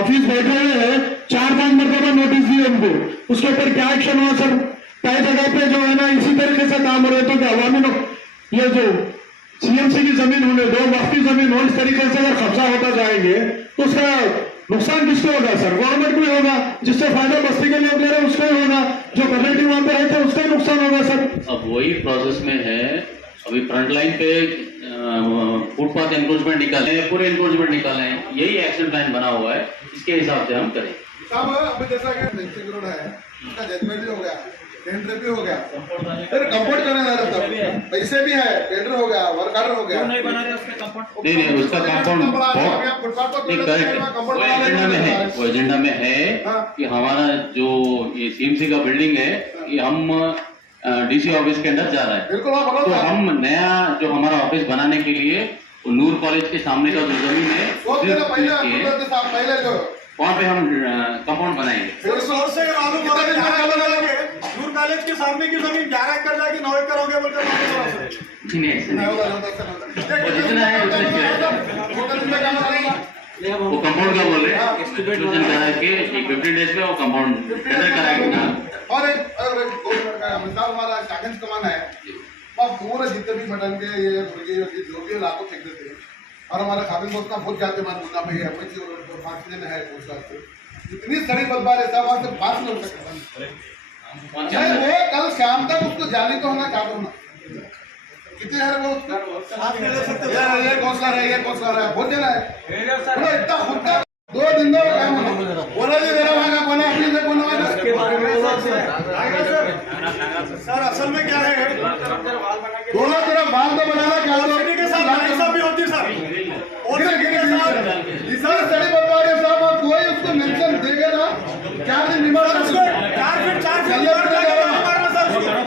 हफीज बैठे हुए हैं, 4-5 मरतबा नोटिस दिए उनको, उसके ऊपर क्या एक्शन हुआ सर? कई जगह पे जो है ना इसी तरीके से काम हो रहे तो क्या अवामी लोग ये जो सीएमसी की जमीन होने दो, वक्फी जमीन हो, इस तरीके से अगर कब्जा होता जाएंगे तो उसका नुकसान किसको होगा सर? गवर्नमेंट को ही होगा, जिससे फायदा बस्ती के लोग ले रहे हैं उसको ही होगा, जो कम्युनिटी वहां पे रहते हैं उसका ही नुकसान होगा सर। अब वही प्रोसेस में है, अभी फ्रंट लाइन पे फुटपाथ एनक्रोचमेंट निकाले, पूरे एनक्रोचमेंट निकाले हैं, यही एक्शन प्लान बना हुआ है, इसके हिसाब से हम करें। साहब अभी जैसा कि फेंसिंग रोड है, उसका जजमेंट भी हो गया, टेंडर भी हो गया, फिर कंपाउंड करने जा रहा था, पैसे भी है, टेंडर हो गया, वर्क ऑर्डर हो गया, नहीं बना रहे उसके कंपाउंड, नहीं उसका कंपाउंड वो एजेंडा में है, वो एजेंडा में है कि हमारा जो ये सीएमसी का बिल्डिंग है ये हम डीसी ऑफिस के अंदर जा रहा है, बिल्कुल तो हम नया जो हमारा ऑफिस बनाने के लिए नूर कॉलेज के सामने का जो जमीन है पहले जो वहाँ पे हम कंपाउंड बनाएंगे। नूर कॉलेज के सामने की जमीन 11 एकड़ जाएगी, 9 एकड़ हो गया बोलकर जितना है वो कंपाउंड का बोल रहे हैं, एक्सक्लूजन करा के 15 डेज में वो कंपाउंड टेंडर कराएंगे ना। और एक मिसाल हमारा कागज कमाना है, और पूरे जितने भी मटन के ये मुर्गी जो भी लाखों फेंक देते हैं, और हमारा खाबिन दोस्त बहुत जाते मान मुद्दा में है, फांसी है इतनी सड़ी बदबार है साहब, वहां से फांस नहीं हो सकता। वो कल शाम तक उसको जाली तो होना क्या होना कितने है वो ये कौशला है बहुत देना है इतना खुद का 2 दिन में काम होना बोला जी मेरा भागा कोना अपनी से कोना सर असल में क्या है, दोनों तरफ बाल तो बनाना क्या के साथ ऐसा भी होती सर, इतना सड़ी बदबार है साहब, कोई उसको मेंशन देगा ना 4 दिन बीमार 4 फीट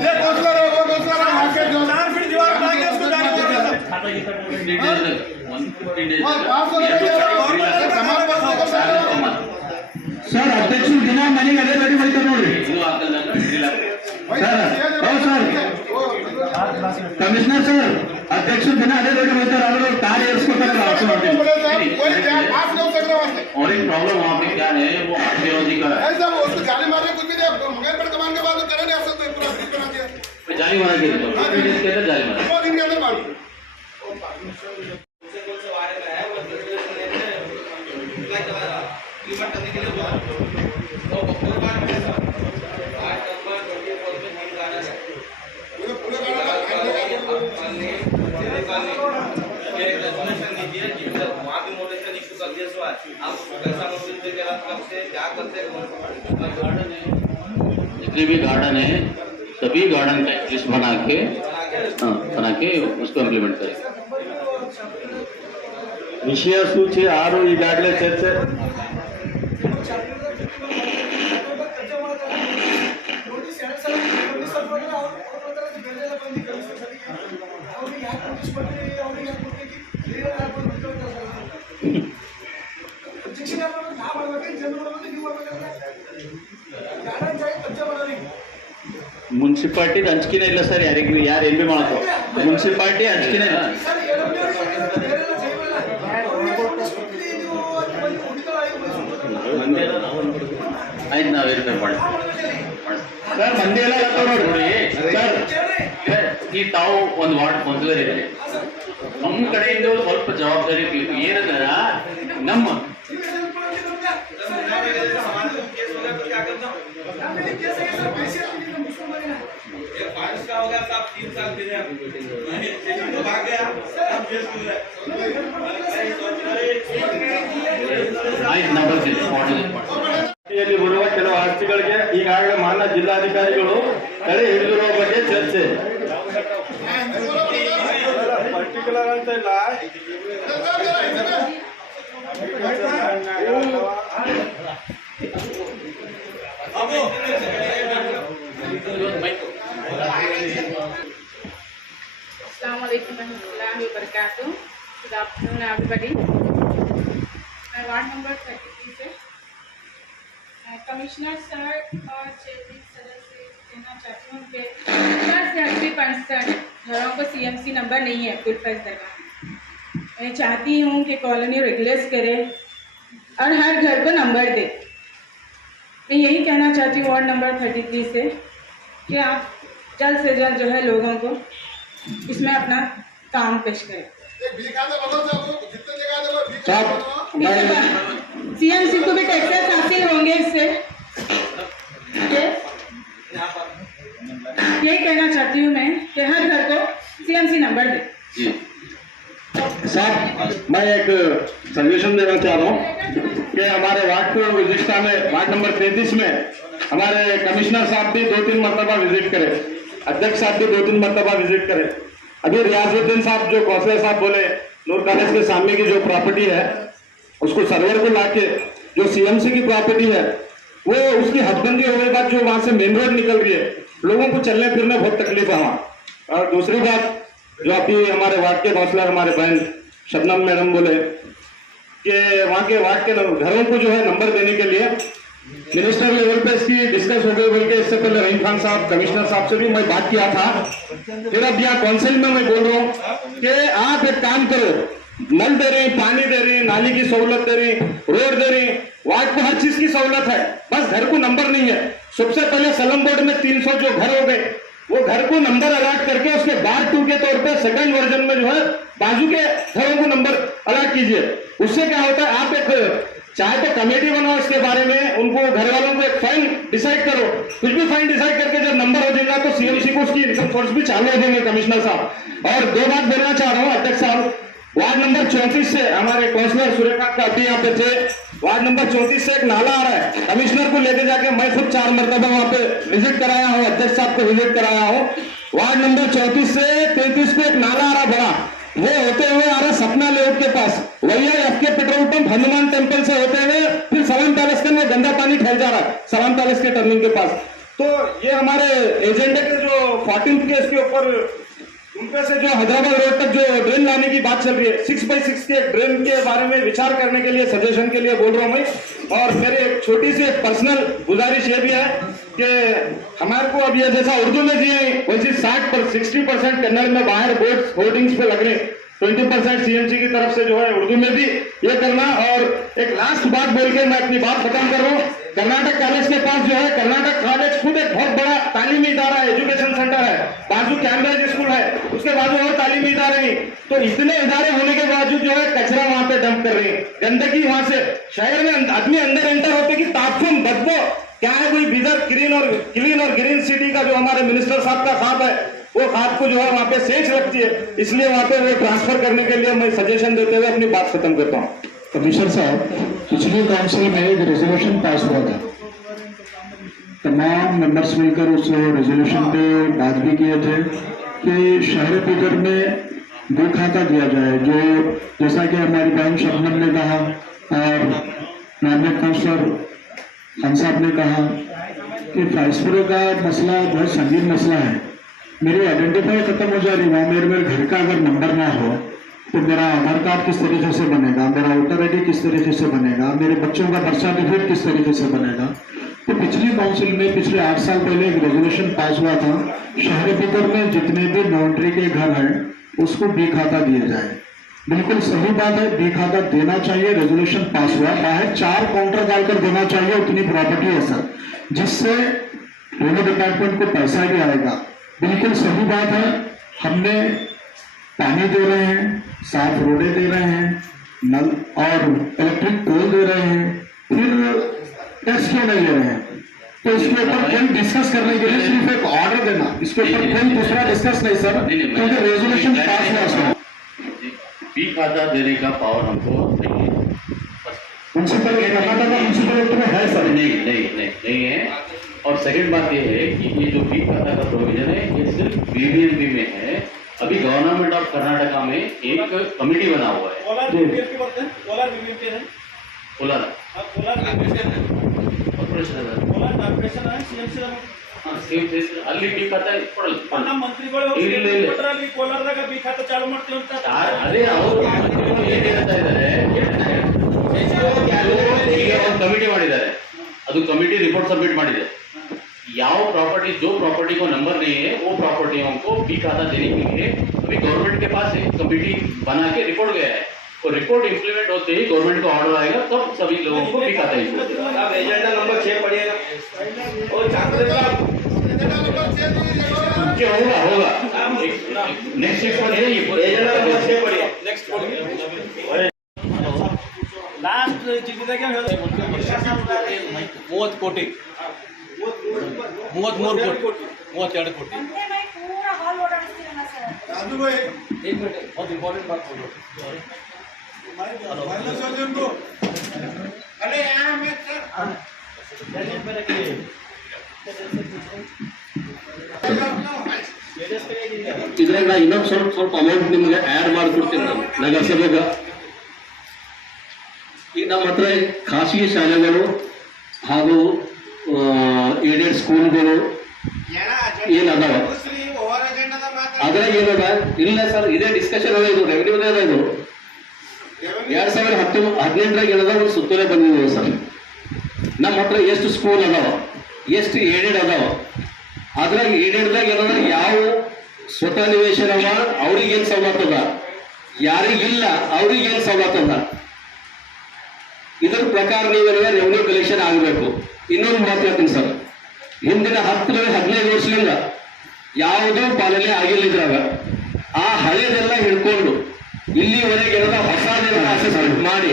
ये कौशला रहा वो कौशला रहा आके जो 4 फीट दीवार बना के उसको जाने बोल रहे ಸರ್ ಅಧ್ಯಕ್ಷರು ದಿನ ಮನೆಗೆ ಅದೇ ರೆಡಿ ಮಾಡ್ತಾರೆ ನೋಡ್ರಿ ಕಮಿಷನರ್ ಸರ್, ಅಧ್ಯಕ್ಷರು ದಿನ ಅದೇ ರೆಡಿ ಮಾಡ್ತಾರೆ, ಅವರು ಕಾರ್ಯ ಏರಿಸ್ಕೊತಾರೆ। और एक प्रॉब्लम वहाँ पे क्या है, वो आर्कियोलॉजी का है, जाली मार कुछ भी मुंगेरपेट कमान के बाद करे नहीं सकते, पूरा बना दिया जाली मारा के अंदर जाली मारा 2 दिन के अंदर मार जितने भी गार्डन है सभी गार्डन का लिस्ट बना के उसको इम्प्लीमेंट करें। ವಿಷಯ ಸೂಚಿ 6 ಈಗಾಗಲೇ ಚರ್ಚೆ ಮುನ್ಸಿಪಾಲ್ಟಿ ಹಂಚಿಕೆನೇ ಇಲ್ಲ ಸರ್, ಯಾರಿಗೂ ಯಾರು ಏನ್ ಬಿ ಮಾಡೋ ಮುನ್ಸಿಪಾಲ್ಟಿ ಹಂಚಿಕೆನೇ ಇಲ್ಲ ಆಯ್ತು, ನಾವು ವೆರಿಫೈ ಮಾಡ್ತೀವಿ ಸರ್, ಮಂದಿ ಎಲ್ಲ ನೋಡಿ ಸರ್, ಈ ತಾವು ಒಂದು ವಾರ್ಡ್ ಕೌನ್ಸಿಲರ್ ಇದ್ದಾರೆ, ನಮ್ಮ ಕಡೆಯಿಂದ ಸ್ವಲ್ಪ ಜವಾಬ್ದಾರಿ ಏನಂದ್ರ ನಮ್ಮ ಬರುವ ಕೆಲವು ಆಸ್ತಿಗಳಿಗೆ ಈಗಾಗಲೇ ಮಾನ್ಯ ಜಿಲ್ಲಾಧಿಕಾರಿಗಳು ತಡೆ ಹಿಡಿದಿರುವ ಬಗ್ಗೆ ಚರ್ಚೆ ಪರ್ಟಿಕ್ಯುಲರ್ ಅಂತ ಇಲ್ಲ Assalamualaikum warahmatullahi wabarakatuh. Good afternoon, everybody. My ward number 33 से कमिश्नर सर और चेयरमैन सर से कहना चाहती हूँ कि 50 से 80% घरों को सीएमसी नंबर नहीं है फुल फैज दरगाह। मैं चाहती हूँ कि कॉलोनी रेगुलर्स करे, और हर घर को नंबर दे। मैं यही कहना चाहती हूँ वार्ड नंबर 33 से कि आप जल्द से जल्द जो है लोगों को इसमें अपना काम पेश करें। एक भी खाते बदल से वो जितने जगह दे वो भी साहब मैं सीएमसी को भी टैक्सेस हासिल होंगे इससे। यही कहना चाहती हूँ मैं कि हर घर को सीएमसी नंबर दे। जी साहब मैं एक सजेशन देना चाह रहा हूँ कि हमारे वार्ड को विजिटा में वार्ड नंबर 33 में हमारे कमिश्नर साहब भी 2-3 मरतबा विजिट करें, अध्यक्ष साहब भी 2-3 मरतबा विजिट करें। अभी रियाजुद्दीन साहब जो कौंसलर साहब बोले नूर कॉलेज के सामने की जो प्रॉपर्टी है उसको सर्वर को लाके जो सीएमसी की प्रॉपर्टी है वो उसकी हदबंदी होने के बाद जो वहां से मेन रोड निकल रही है लोगों को चलने फिरने बहुत तकलीफ है वहाँ। और दूसरी बात जो अभी हमारे वार्ड के काउंसलर हमारे बहन शबनम मैडम बोले कि वहाँ के वार्ड के घरों को जो है नंबर देने के लिए मिनिस्टर लेवल पे इसकी डिस्कस हो गई, बोल के इससे पहले रहीम खान साहब कमिश्नर साहब से भी मैं बात किया था। फिर अब यहाँ काउंसिल में मैं बोल रहा हूँ कि आप एक काम करो, नल दे रही, पानी दे रही, नाली की सहूलत दे रही, रोड दे रही, वार्ड को हर चीज की सहूलत है, बस घर को नंबर नहीं है। सबसे पहले सलम बोर्ड में 300 जो घर हो गए वो घर को नंबर अलॉट करके उसके बार 2 के तौर पे सेकंड वर्जन में जो है बाजू के घरों को नंबर अलॉट कीजिए। उससे क्या होता है आप एक चाहे तो कमेटी बनाओ इसके बारे में, उनको घर वालों को एक फाइन डिसाइड करो, कुछ भी फाइन डिसाइड करके जब नंबर हो जाएगा तो सीएमसी को उसकी इनकम सोर्स भी चालू हो जाएंगे कमिश्नर साहब। और 2 बात बोलना चाह रहा हूँ अध्यक्ष साहब, वार्ड नंबर 34 से हमारे काउंसलर सूर्यकांत का अभी यहाँ पे थे, वार्ड नंबर 34 से एक नाला आ रहा है, कमिश्नर को लेके जाके मैं खुद 4 मरतबा वहाँ पे विजिट कराया हूँ, अध्यक्ष साहब को विजिट कराया हूँ। वार्ड नंबर 34 से 33 पे एक नाला आ रहा बड़ा, वो होते हुए आ रहा सपना लेआउट के पास, वही एफके पेट्रोल पंप हनुमान टेम्पल से होते हुए फिर सलाम पैलेस के में गंदा पानी फैल जा रहा है, सलाम पैलेस के टर्निंग के पास। तो ये हमारे एजेंडे के जो 14th के इसके ऊपर उनपे से जो हैदराबाद रोड तक जो ड्रेन लाने की बात चल रही है, 6x6 के ड्रेन के बारे में विचार करने के लिए सजेशन के लिए बोल रहा हूँ मैं। और मेरी एक छोटी सी पर्सनल गुजारिश ये भी है कि हमारे को अब ये जैसा उर्दू में दिए वैसे 60% कन्नड़ में बाहर बोर्ड होर्डिंग्स पे लग रहे, 20% सीएमसी की तरफ से जो है उर्दू में भी ये करना। और एक लास्ट बात बोल के मैं अपनी बात खत्म कर रहा हूँ, कर्नाटक कॉलेज के पास जो है कर्नाटक कॉलेज खुद एक बहुत बड़ा तालीमी इदारा है, एजुकेशन सेंटर है, बाजू कैम्ब्रिज स्कूल है, उसके बाजू और तालीमी इदारे हैं। तो इतने इदारे होने के बावजूद जो है कचरा वहां पे डंप कर रहे हैं, गंदगी वहां से शहर में आदमी अंदर एंटर होते कि ताफुन बदबू क्या है, कोई बिदर क्लीन और ग्रीन सिटी का जो हमारे मिनिस्टर साहब का खाप है वो खाप को जो है वहां पे सेंच लगती है, इसलिए वहां पे वो ट्रांसफर करने के लिए मैं सजेशन देते हुए अपनी बात खत्म करता हूँ। कमिश्नर साहब, पिछली काउंसिल में एक रेजोल्यूशन पास हुआ था, तमाम मेंबर्स मिलकर उस रेजोल्यूशन पे बात भी किए थे कि शहर पीकर में 2 खाता दिया जाए, जो जैसा कि हमारी बहन शबनम ने कहा और नामित काउंसलर खान साहब ने कहा कि फाइसपुरे का मसला बहुत संगीन मसला है। मेरी आइडेंटिफाई खत्म हो जा रही, वहाँ मेरे घर का अगर नंबर ना हो तो मेरा आधार कार्ड किस तरीके से बनेगा, मेरा वोटर आईडी किस तरीके से बनेगा, मेरे बच्चों का बर्थ सर्टिफिकेट किस तरीके से बनेगा। तो पिछली काउंसिल में पिछले 8 साल पहले एक रेजोल्यूशन पास हुआ था, शहर भीतर में जितने भी नॉन्ट्री के घर हैं उसको बी खाता दिया जाए। बिल्कुल सही बात है, बी खाता देना चाहिए, रेजोल्यूशन पास हुआ, बाहर 4 काउंटर डालकर देना चाहिए, उतनी प्रॉपर्टी है सर, जिससे रेवेन्यू डिपार्टमेंट को पैसा भी आएगा। बिल्कुल सही बात है, हमने पानी दे रहे हैं, साफ रोडें दे रहे हैं, नल और इलेक्ट्रिक पोल दे रहे हैं, फिर टैक्स क्यों नहीं ले रहे हैं? तो इसके ऊपर कोई डिस्कस करने के लिए सिर्फ एक ऑर्डर देना, इसके ऊपर कोई दूसरा डिस्कस नहीं सर, क्योंकि रेजोल्यूशन पास हुआ सर। बी खाता देने का पावर हमको नहीं है, म्यूनसिपल कर्नाटक का म्यूनसिपल एक्ट में है सर, नहीं है। और सेकंड बात ये है कि ये जो बी खाता का प्रोविजन है ये सिर्फ बीबीएमपी में है। अभी गवर्नमेंट ऑफ कर्नाटका में एक कमेटी बना हुआ है, कोलार बीबीएमपी बोलते हैं, कोलार बीबीएमपी है, कोलार कोलार बीबीएमपी ಕಾರ್ಪೊರೇಷನ್ ಅದ, ಕೋಲಾರ ಕಾರ್ಪೊರೇಷನ್ ಸಿಎಂಸಿ ಅಲ್ಲಿ ಬಿ ಖಾತಾ ಕೊಡಲ್ಲ, ನಮ್ಮ ಮಂತ್ರಿಗಳು ಅಲ್ಲಿ ಕೋಲಾರದಾಗ ಬಿ ಖಾತಾ ಚಾಲು ಮಾಡ್ತೀವಿ ಅಂತ ಅದೇ ಅವರು ಏನ್ ಹೇಳ್ತಾ ಇದ್ದಾರೆ, ಈಗ ಒಂದು ಕಮಿಟಿ ಮಾಡಿದ್ದಾರೆ, ಅದು ಕಮಿಟಿ रिपोर्ट सबमिट ಮಾಡಿದೆ, ಯಾವ प्रॉपर्टी जो प्रॉपर्टी को नंबर नहीं है वो प्रॉपर्टियों को बी खाता देने के लिए अभी गवर्नमेंट के पास एक कमेटी बना के रिपोर्ट गया है। वो रिपोर्ट इम्प्लीमेंट होते ही गवर्नमेंट का ऑर्डर आएगा तब सभी लोगों को भी खाता है आप एजेंडा नंबर 6 पढ़िएगा और छात्र क्या होगा नेक्स्ट है ये एजेंडा नंबर 6 पढ़िए नेक्स्ट ಲಾಸ್ಟ್ ಚಿತ್ರದಾಗೆ 30 ಕೋಟಿ 33 ಕೋಟಿ 32 ಕೋಟಿ ಅದು एक मिनट बहुत इंपॉर्टेंट बात बोलो हेलो सर्जन को अरे यहां मैं ಇದ್ರಾಗ ನಾ ಇನ್ನೊಂದು ಸ್ವಲ್ಪ ಅಮೌಂಟ್ ನಿಮ್ಗೆ ಆ್ಯಡ್ ಮಾಡಿಕೊಡ್ತೀನಿ ನಾನು ನಗರಸಭೆಗ ಈಗ ನಮ್ಮ ಹತ್ರ ಖಾಸಗಿ ಶಾಲೆಗಳು ಹಾಗೂ ಏಡೆಡ್ ಸ್ಕೂಲ್ಗಳು ಏನದಾವ ಅದ್ರಾಗ ಏನದ ಇಲ್ಲ ಸರ್ ಇದೇ ಡಿಸ್ಕಷನ್ ಅದ ಇದು ರೆವಿನ್ಯೂ ಅದ ಇದು 2018 ಏನದ ಒಂದು ಸುತ್ತೋಲೆ ಬಂದಿದೆ ಸರ್ ನಮ್ಮ ಹತ್ರ ಎಷ್ಟು ಸ್ಕೂಲ್ ಅದಾವ ಎಷ್ಟು ಏಡೆಡ್ ಅದಾವ ಅದ್ರಾಗ ಏಡೆಡ್ದಾಗ ಏನದ ಯಾವ ಸ್ವತಃ ನಿವೇಶನ ಅವ್ರಿಗೇನು ಸವಲತ್ತು ಅದ ಯಾರಿಗಿಲ್ಲ ಅವ್ರಿಗೇನು ಸವಲತ್ತು ಅದ ಇದರ ಪ್ರಕಾರ ನೀವೇನ ರೆವಿನ್ಯೂ ಕಲೆಕ್ಷನ್ ಆಗಬೇಕು ಇನ್ನೊಂದು ಮಾತು ಹೇಳ್ತೀನಿ ಸರ್ ಹಿಂದಿನ 10-15 ವರ್ಷದಿಂದ ಯಾವುದೂ ಪಾಲನೆ ಆಗಿಲ್ಲ ಇದ್ರಾಗ ಆ ಹಳೆದೆಲ್ಲ ಹಿಡ್ಕೊಂಡು ಇಲ್ಲಿವರೆಗೆ ಏನದ ಹೊಸದೆಲ್ಲ ಅಸೆಸ್ಮೆಂಟ್ ಮಾಡಿ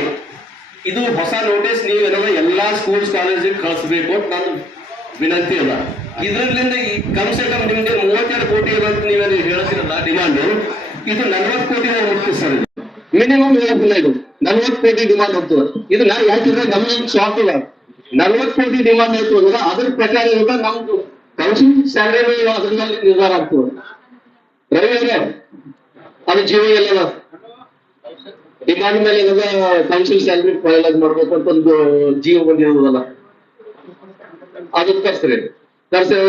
ಇದು ಹೊಸ ನೋಟಿಸ್ ನೀವೇನದ ಎಲ್ಲಾ ಸ್ಕೂಲ್ಸ್ ಕಾಲೇಜಿಗೆ ಕಳಿಸ್ಬೇಕು ಅಂತ ನಾನು ವಿನಂತಿ ಅದ ಇದರಿಂದ ಈ ಕಮ್ ಸೆ ಕಮ್ ನಿಮ್ಗೆ 32 ಕೋಟಿ ಅಂತ ನೀವೇನು ಹೇಳ್ತೀರಲ್ಲ ಡಿಮಾಂಡ್ ಇದು 40 ಕೋಟಿ ಹೋಗ್ತದೆ ಸರ್ ಇದು ಮಿನಿಮಮ್ ಹೇಳ್ತಿಲ್ಲ ಇದು 40 ಕೋಟಿ ಡಿಮಾಂಡ್ ಹೋಗ್ತದೆ ಇದು ನಾನು ಯಾಕಿದ್ರೆ ನಮ್ಗೆ ಶಾಕ್ ಇಲ್ಲ 40 ಕೋಟಿ ಡಿಮಾಂಡ್ ಆಯ್ತು ಅದ್ರ ಪ್ರಕಾರ ಇವಾಗ ನಮ್ದು ಕೌನ್ಸಿಲ್ ಸ್ಯಾಲರಿ ಅದ್ರ ಮೇಲೆ ನಿರ್ಧಾರ ಆಗ್ತದೆ ರವಿ ಅವರೇ ಅದು ಜೀವ ಎಲ್ಲ ಡಿಮಾಂಡ್ ಮೇಲೆ ಏನದ ಕೌನ್ಸಿಲ್ ಸ್ಯಾಲರಿ ಫೈನಲೈಸ್ ಮಾಡ್ಬೇಕು ಅಂತ ಒಂದು ಜೀವ ಬಂದಿರೋದಲ್ಲ ಅದಕ್ಕೆ ಕರ್ಸ್ರಿ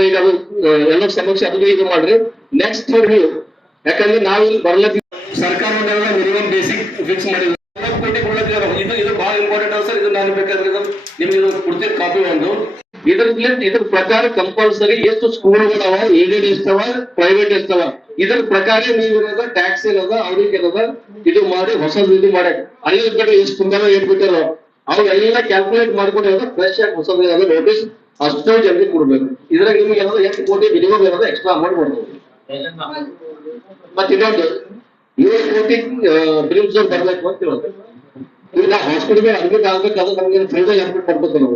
ಈಗ ಅದು ಎಲ್ಲ ಸಮಕ್ಷ ಅದು ಇದು ಮಾಡ್ರಿ ನೆಕ್ಸ್ಟ್ ರಿವ್ಯೂ ಯಾಕಂದ್ರೆ ನಾವು ಇಲ್ಲಿ ಬರ್ಲಕ್ಕೆ ಸರ್ಕಾರ ಮಿನಿಮಮ್ ಬೇಸಿಕ್ ಫಿಕ್ಸ್ ಮಾಡಿದ್ರು 40 ಕೋಟಿ ಕೊಡ್ಲತ್ತಿದ್ದಾರೆ ಇದು ಬಹಳ ಇಂಪಾರ್ಟೆಂಟ್ ಅನ್ಸರ್ ಇದು ನಾನು ಬೇಕಾದ್ರೆ ನಿಮ್ಗೆ ಇದು ಕೊಡ್ತೀನಿ ಕಾಪಿ ಒಂದು ಇದ್ರ ಪ್ರಕಾರ ಕಂಪಲ್ಸರಿ ಎಷ್ಟು ಸ್ಕೂಲ್ಗಳವ ಏಡೆಡ್ ಎಷ್ಟವ ಪ್ರೈವೇಟ್ ಎಷ್ಟವ ಇದ್ರ ಪ್ರಕಾರ ನೀವು ಟ್ಯಾಕ್ಸ್ ಏನದ ಅವ್ರಿಗೆ ಏನದ ಇದು ಮಾಡಿ ಹೊಸದು ಇದು ಮಾಡಕ್ ಅನಿಲ್ ಕಡೆ ಎಷ್ಟು ತುಂಬಾ ಹೇಳ್ಬಿಟ್ಟಾರ ಅವ್ರೆಲ್ಲ ಕ್ಯಾಲ್ಕುಲೇಟ್ ಮಾಡ್ಕೊಂಡು ಫ್ರೆಶ್ ಆಗಿ ಹೊಸದು ನೋಟಿಸ್ ಅಷ್ಟು ಜನರಿಗೆ ಕೊಡ್ಬೇಕು ಇದ್ರಾಗ ನಿಮ್ಗೆ ಏನದ ಎಷ್ಟು ಕೋಟಿ ಮಿನಿಮಮ್ ಏನದ ಎಕ್ಸ್ಟ್ರಾ ಅಮೌಂಟ್ ಮಾಡ್ಬೋದು ಮತ್ತೆ ಇನ್ನೊಂದು 7 ಕೋಟಿ ಬಿಲ್ಸ್ ಬರ್ಬೇಕು ಅಂತ ಹೇಳೋದು ಈಗ ಹಾಸ್ಪಿಟಲ್ಗೆ ಅಡ್ಮಿಟ್ ಆಗ್ಬೇಕಾದ್ರೆ ನಮ್ಗೆ ಫ್ರೀದಾಗ ಅಡ್ಮಿಟ್ ಮಾಡ್ಬೇಕು ನಾವು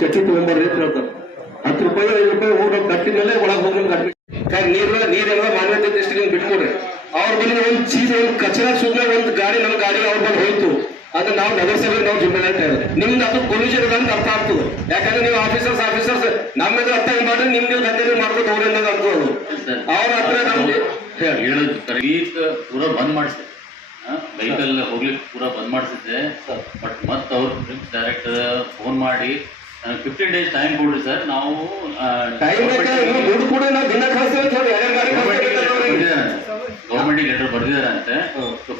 ಚಟ್ಟಿ ತಗೊಂಡ್ಬರ್ರಿ ಅಂತ ಹೇಳ್ತಾರೆ 10 ರೂಪಾಯಿ 5 ರೂಪಾಯಿ ಹೋಗಿ ಕಟ್ಟಿ ಮೇಲೆ ಒಳಗೆ ಹೋಗಿ ಅಡ್ಮಿಟ್ ನೀರೆಲ್ಲ ಮಾನ್ಯತೆ ದೃಷ್ಟಿಗೆ ಬಿಟ್ಕೊಡ್ರಿ ಅವ್ರ ಬಂದ್ರೆ ಒಂದು ಚೀಸ್ ಒಂದು ಕಚರ ಸುಮ್ಮನೆ ಒಂದು ಗಾಡಿ ನಮ್ಮ ಗಾಡಿ ಅವ್ರ ಬಂದು ಹೋಯ್ತು ಅದು ನಾವು ನಗರಸಭೆ ನಾವು ಜಿಮ್ಮೆದಾರಿ ನಿಮ್ದು ಅದು ಕೊಲ್ಯೂಷನ್ ಇದೆ ಅಂತ ಅರ್ಥ ಆಗ್ತದೆ ಯಾಕಂದ್ರೆ ನೀವು ಆಫೀಸರ್ಸ್ ನಮ್ಮ ಅರ್ಥ ಮಾಡಿ ನಿಮ್ಗೆ ದಂಧೆ ಮಾಡ್ಕೊಂಡು ಹೋಗ್ರಿ ಅನ್ನೋದು ಅನ್ಕೋದು ಅವ್ರ ಹತ್ರ ನಮ್ಗೆ ಹೇಳೋದು ಪೂರಾ ಬಂದ್ ಮಾಡಿಸಿದೆ ವೆಹಿಕಲ್ ಹೋಗ್ಲಿಕ್ಕೆ ಪೂರಾ ಬಂದ್ ಮಾಡಿಸಿದ್ದೆ ಬಟ್ ಮತ್ತೆ ಅವ್ರು ಡೈರೆಕ್ಟ್ ಫೋನ್ ಮಾಡಿ 15 days ಟೈಮ್ ಕೊಡ್ರಿ ಸರ್ ನಾವು ದುಡ್ಡು ಕೂಡ ನಾವು ದಿನ ಗೌರ್ಮೆಂಟ್ ಲೆಟರ್ ಬರ್ದಿದ್ದಾರೆ ಅಂತೆ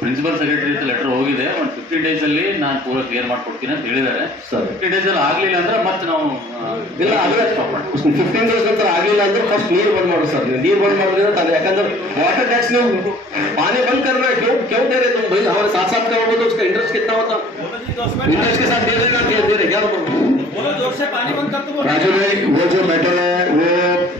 ಪ್ರಿನ್ಸಿಪಲ್ ಸೆಕ್ರೆಟರಿ ಲೆಟರ್ ಹೋಗಿದೆ ಒಂದು 15 days ಅಲ್ಲಿ ನಾನು ಪೂರಾ ಕ್ಲಿಯರ್ ಮಾಡ್ಕೊಡ್ತೀನಿ ಅಂತ ಹೇಳಿದ್ದಾರೆ 15 days ಅಲ್ಲಿ ಆಗ್ಲಿಲ್ಲ ಅಂದ್ರೆ ಮತ್ತೆ ನಾವು ಇಲ್ಲ ಅದೇ 15 days ನಂತರ ಆಗ್ಲಿಲ್ಲ ಅಂದ್ರೆ ಫಸ್ಟ್ ನೀರು ಬಂದ್ ಮಾಡಿ ಸರ್ ನೀರು ಬಂದ್ ಮಾಡಿದ್ರೆ ಯಾಕಂದ್ರೆ वाटर टैक्स में पानी बंद करना है क्यों दे रहे तुम भाई हमारे साथ करोगे तो उसका इंटरेस्ट कितना होता इंटरेस्ट के साथ दे देना दे रहे क्या बोलो जोर से पानी बंद कर दो राजू भाई वो जो मैटर है वो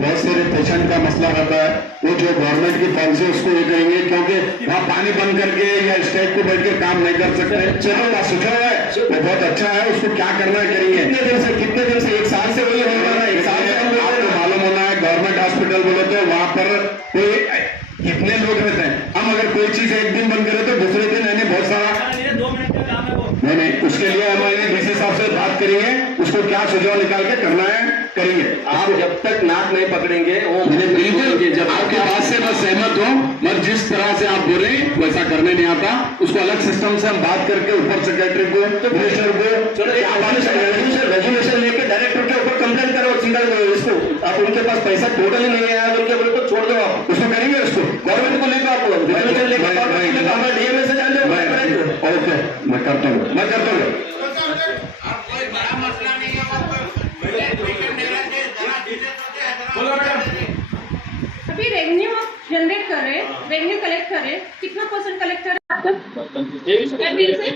बहुत सारे पेशेंट का मसला रहता है वो जो गवर्नमेंट की पॉलिसी उसको ये करेंगे क्योंकि वहाँ पानी बंद करके या स्टेज पे बैठ के काम नहीं कर सकते चलो ना सुझाव है वो बहुत अच्छा है उसको क्या करना है करेंगे कितने दिन से 1 साल से वही हो रहा है 1 साल से आपको मालूम होना है गवर्नमेंट हॉस्पिटल बोले तो वहाँ पर कोई कितने लोग रहते हैं हम अगर कोई चीज एक दिन बंद करें तो दूसरे दिन यानी बहुत सारा 2 मिनट का काम है वो नहीं उसके लिए हमारे डीसी साहब से बात करेंगे उसको क्या सुझाव निकाल के करना है करेंगे आप जब तक नाक नहीं पकड़ेंगे वो मुझे बिल्कुल जब आपकी बात से मैं सहमत हूँ मगर जिस तरह से आप बोले वैसा करने नहीं आता उसको अलग सिस्टम से हम बात करके ऊपर सेक्रेटरी को मिनिस्टर को रेजुलेशन लेके डायरेक्टर के ऊपर कंप्लेन करो सीधा इसको आप उनके पास पैसा टोटली नहीं आया उनके बोले तो छोड़ दो आप उसको करेंगे उसको गवर्नमेंट को लेकर आप रेजुलेशन लेकर डीएमए से जान लो ओके मैं करता हूँ कोई बड़ा मसला नहीं है अभी रेवेन्यू जनरेट कर रहे रेवेन्यू कलेक्ट कर रहे कितना % कलेक्ट कर आपका? एप्रिल से